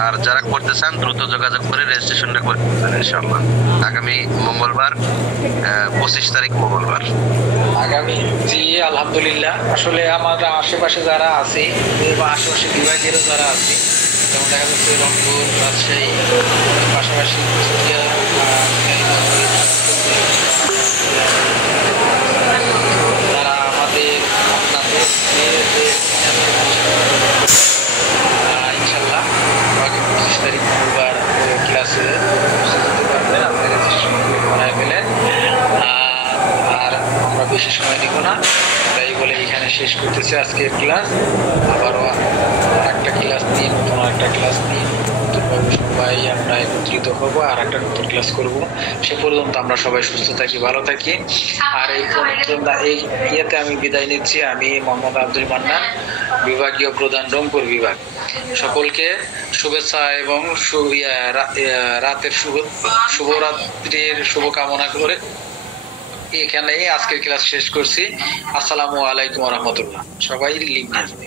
আর যারা করতে চান দ্রুত যোগাযোগ করে রেজিস্ট্রেশনটা করতে পারেন ইনশাআল্লাহ। আগামী মঙ্গলবার 25 তারিখ মঙ্গলবার আগামী। জি আলহামদুলিল্লাহ। আসলে আমাদের আশেপাশে যারা আছে বা আশেপাশে বিভাগের যারা আছে, যেমন দেখা যাচ্ছে রংপুর, রাজশাহী, পাশাপাশি তারা আমাদের আপনাদের শেষ করতেছি আজকের ক্লাস। আবারও একটা ক্লাস নিয়ে নতুন একটা ক্লাস নিয়ে নতুনভাবে সবাই আমরা একত্রিত হব আর একটা নতুন ক্লাস করব। সে পর্যন্ত আমরা সবাই সুস্থ থাকি, ভালো থাকি। আর এই ইয়েতে আমি বিদায় নিচ্ছি। আমি মোহাম্মদ আব্দুল মান্নান, বিভাগীয় প্রধান রংপুর বিভাগ। সকলকে শুভেচ্ছা এবং রাতের শুভরাত্রির শুভকামনা করে এখানেই আজকের ক্লাস শেষ করছি। আসসালামু আলাইকুম ওয়া রাহমাতুল্লাহ। সবাই লিঙ্ক আসবে।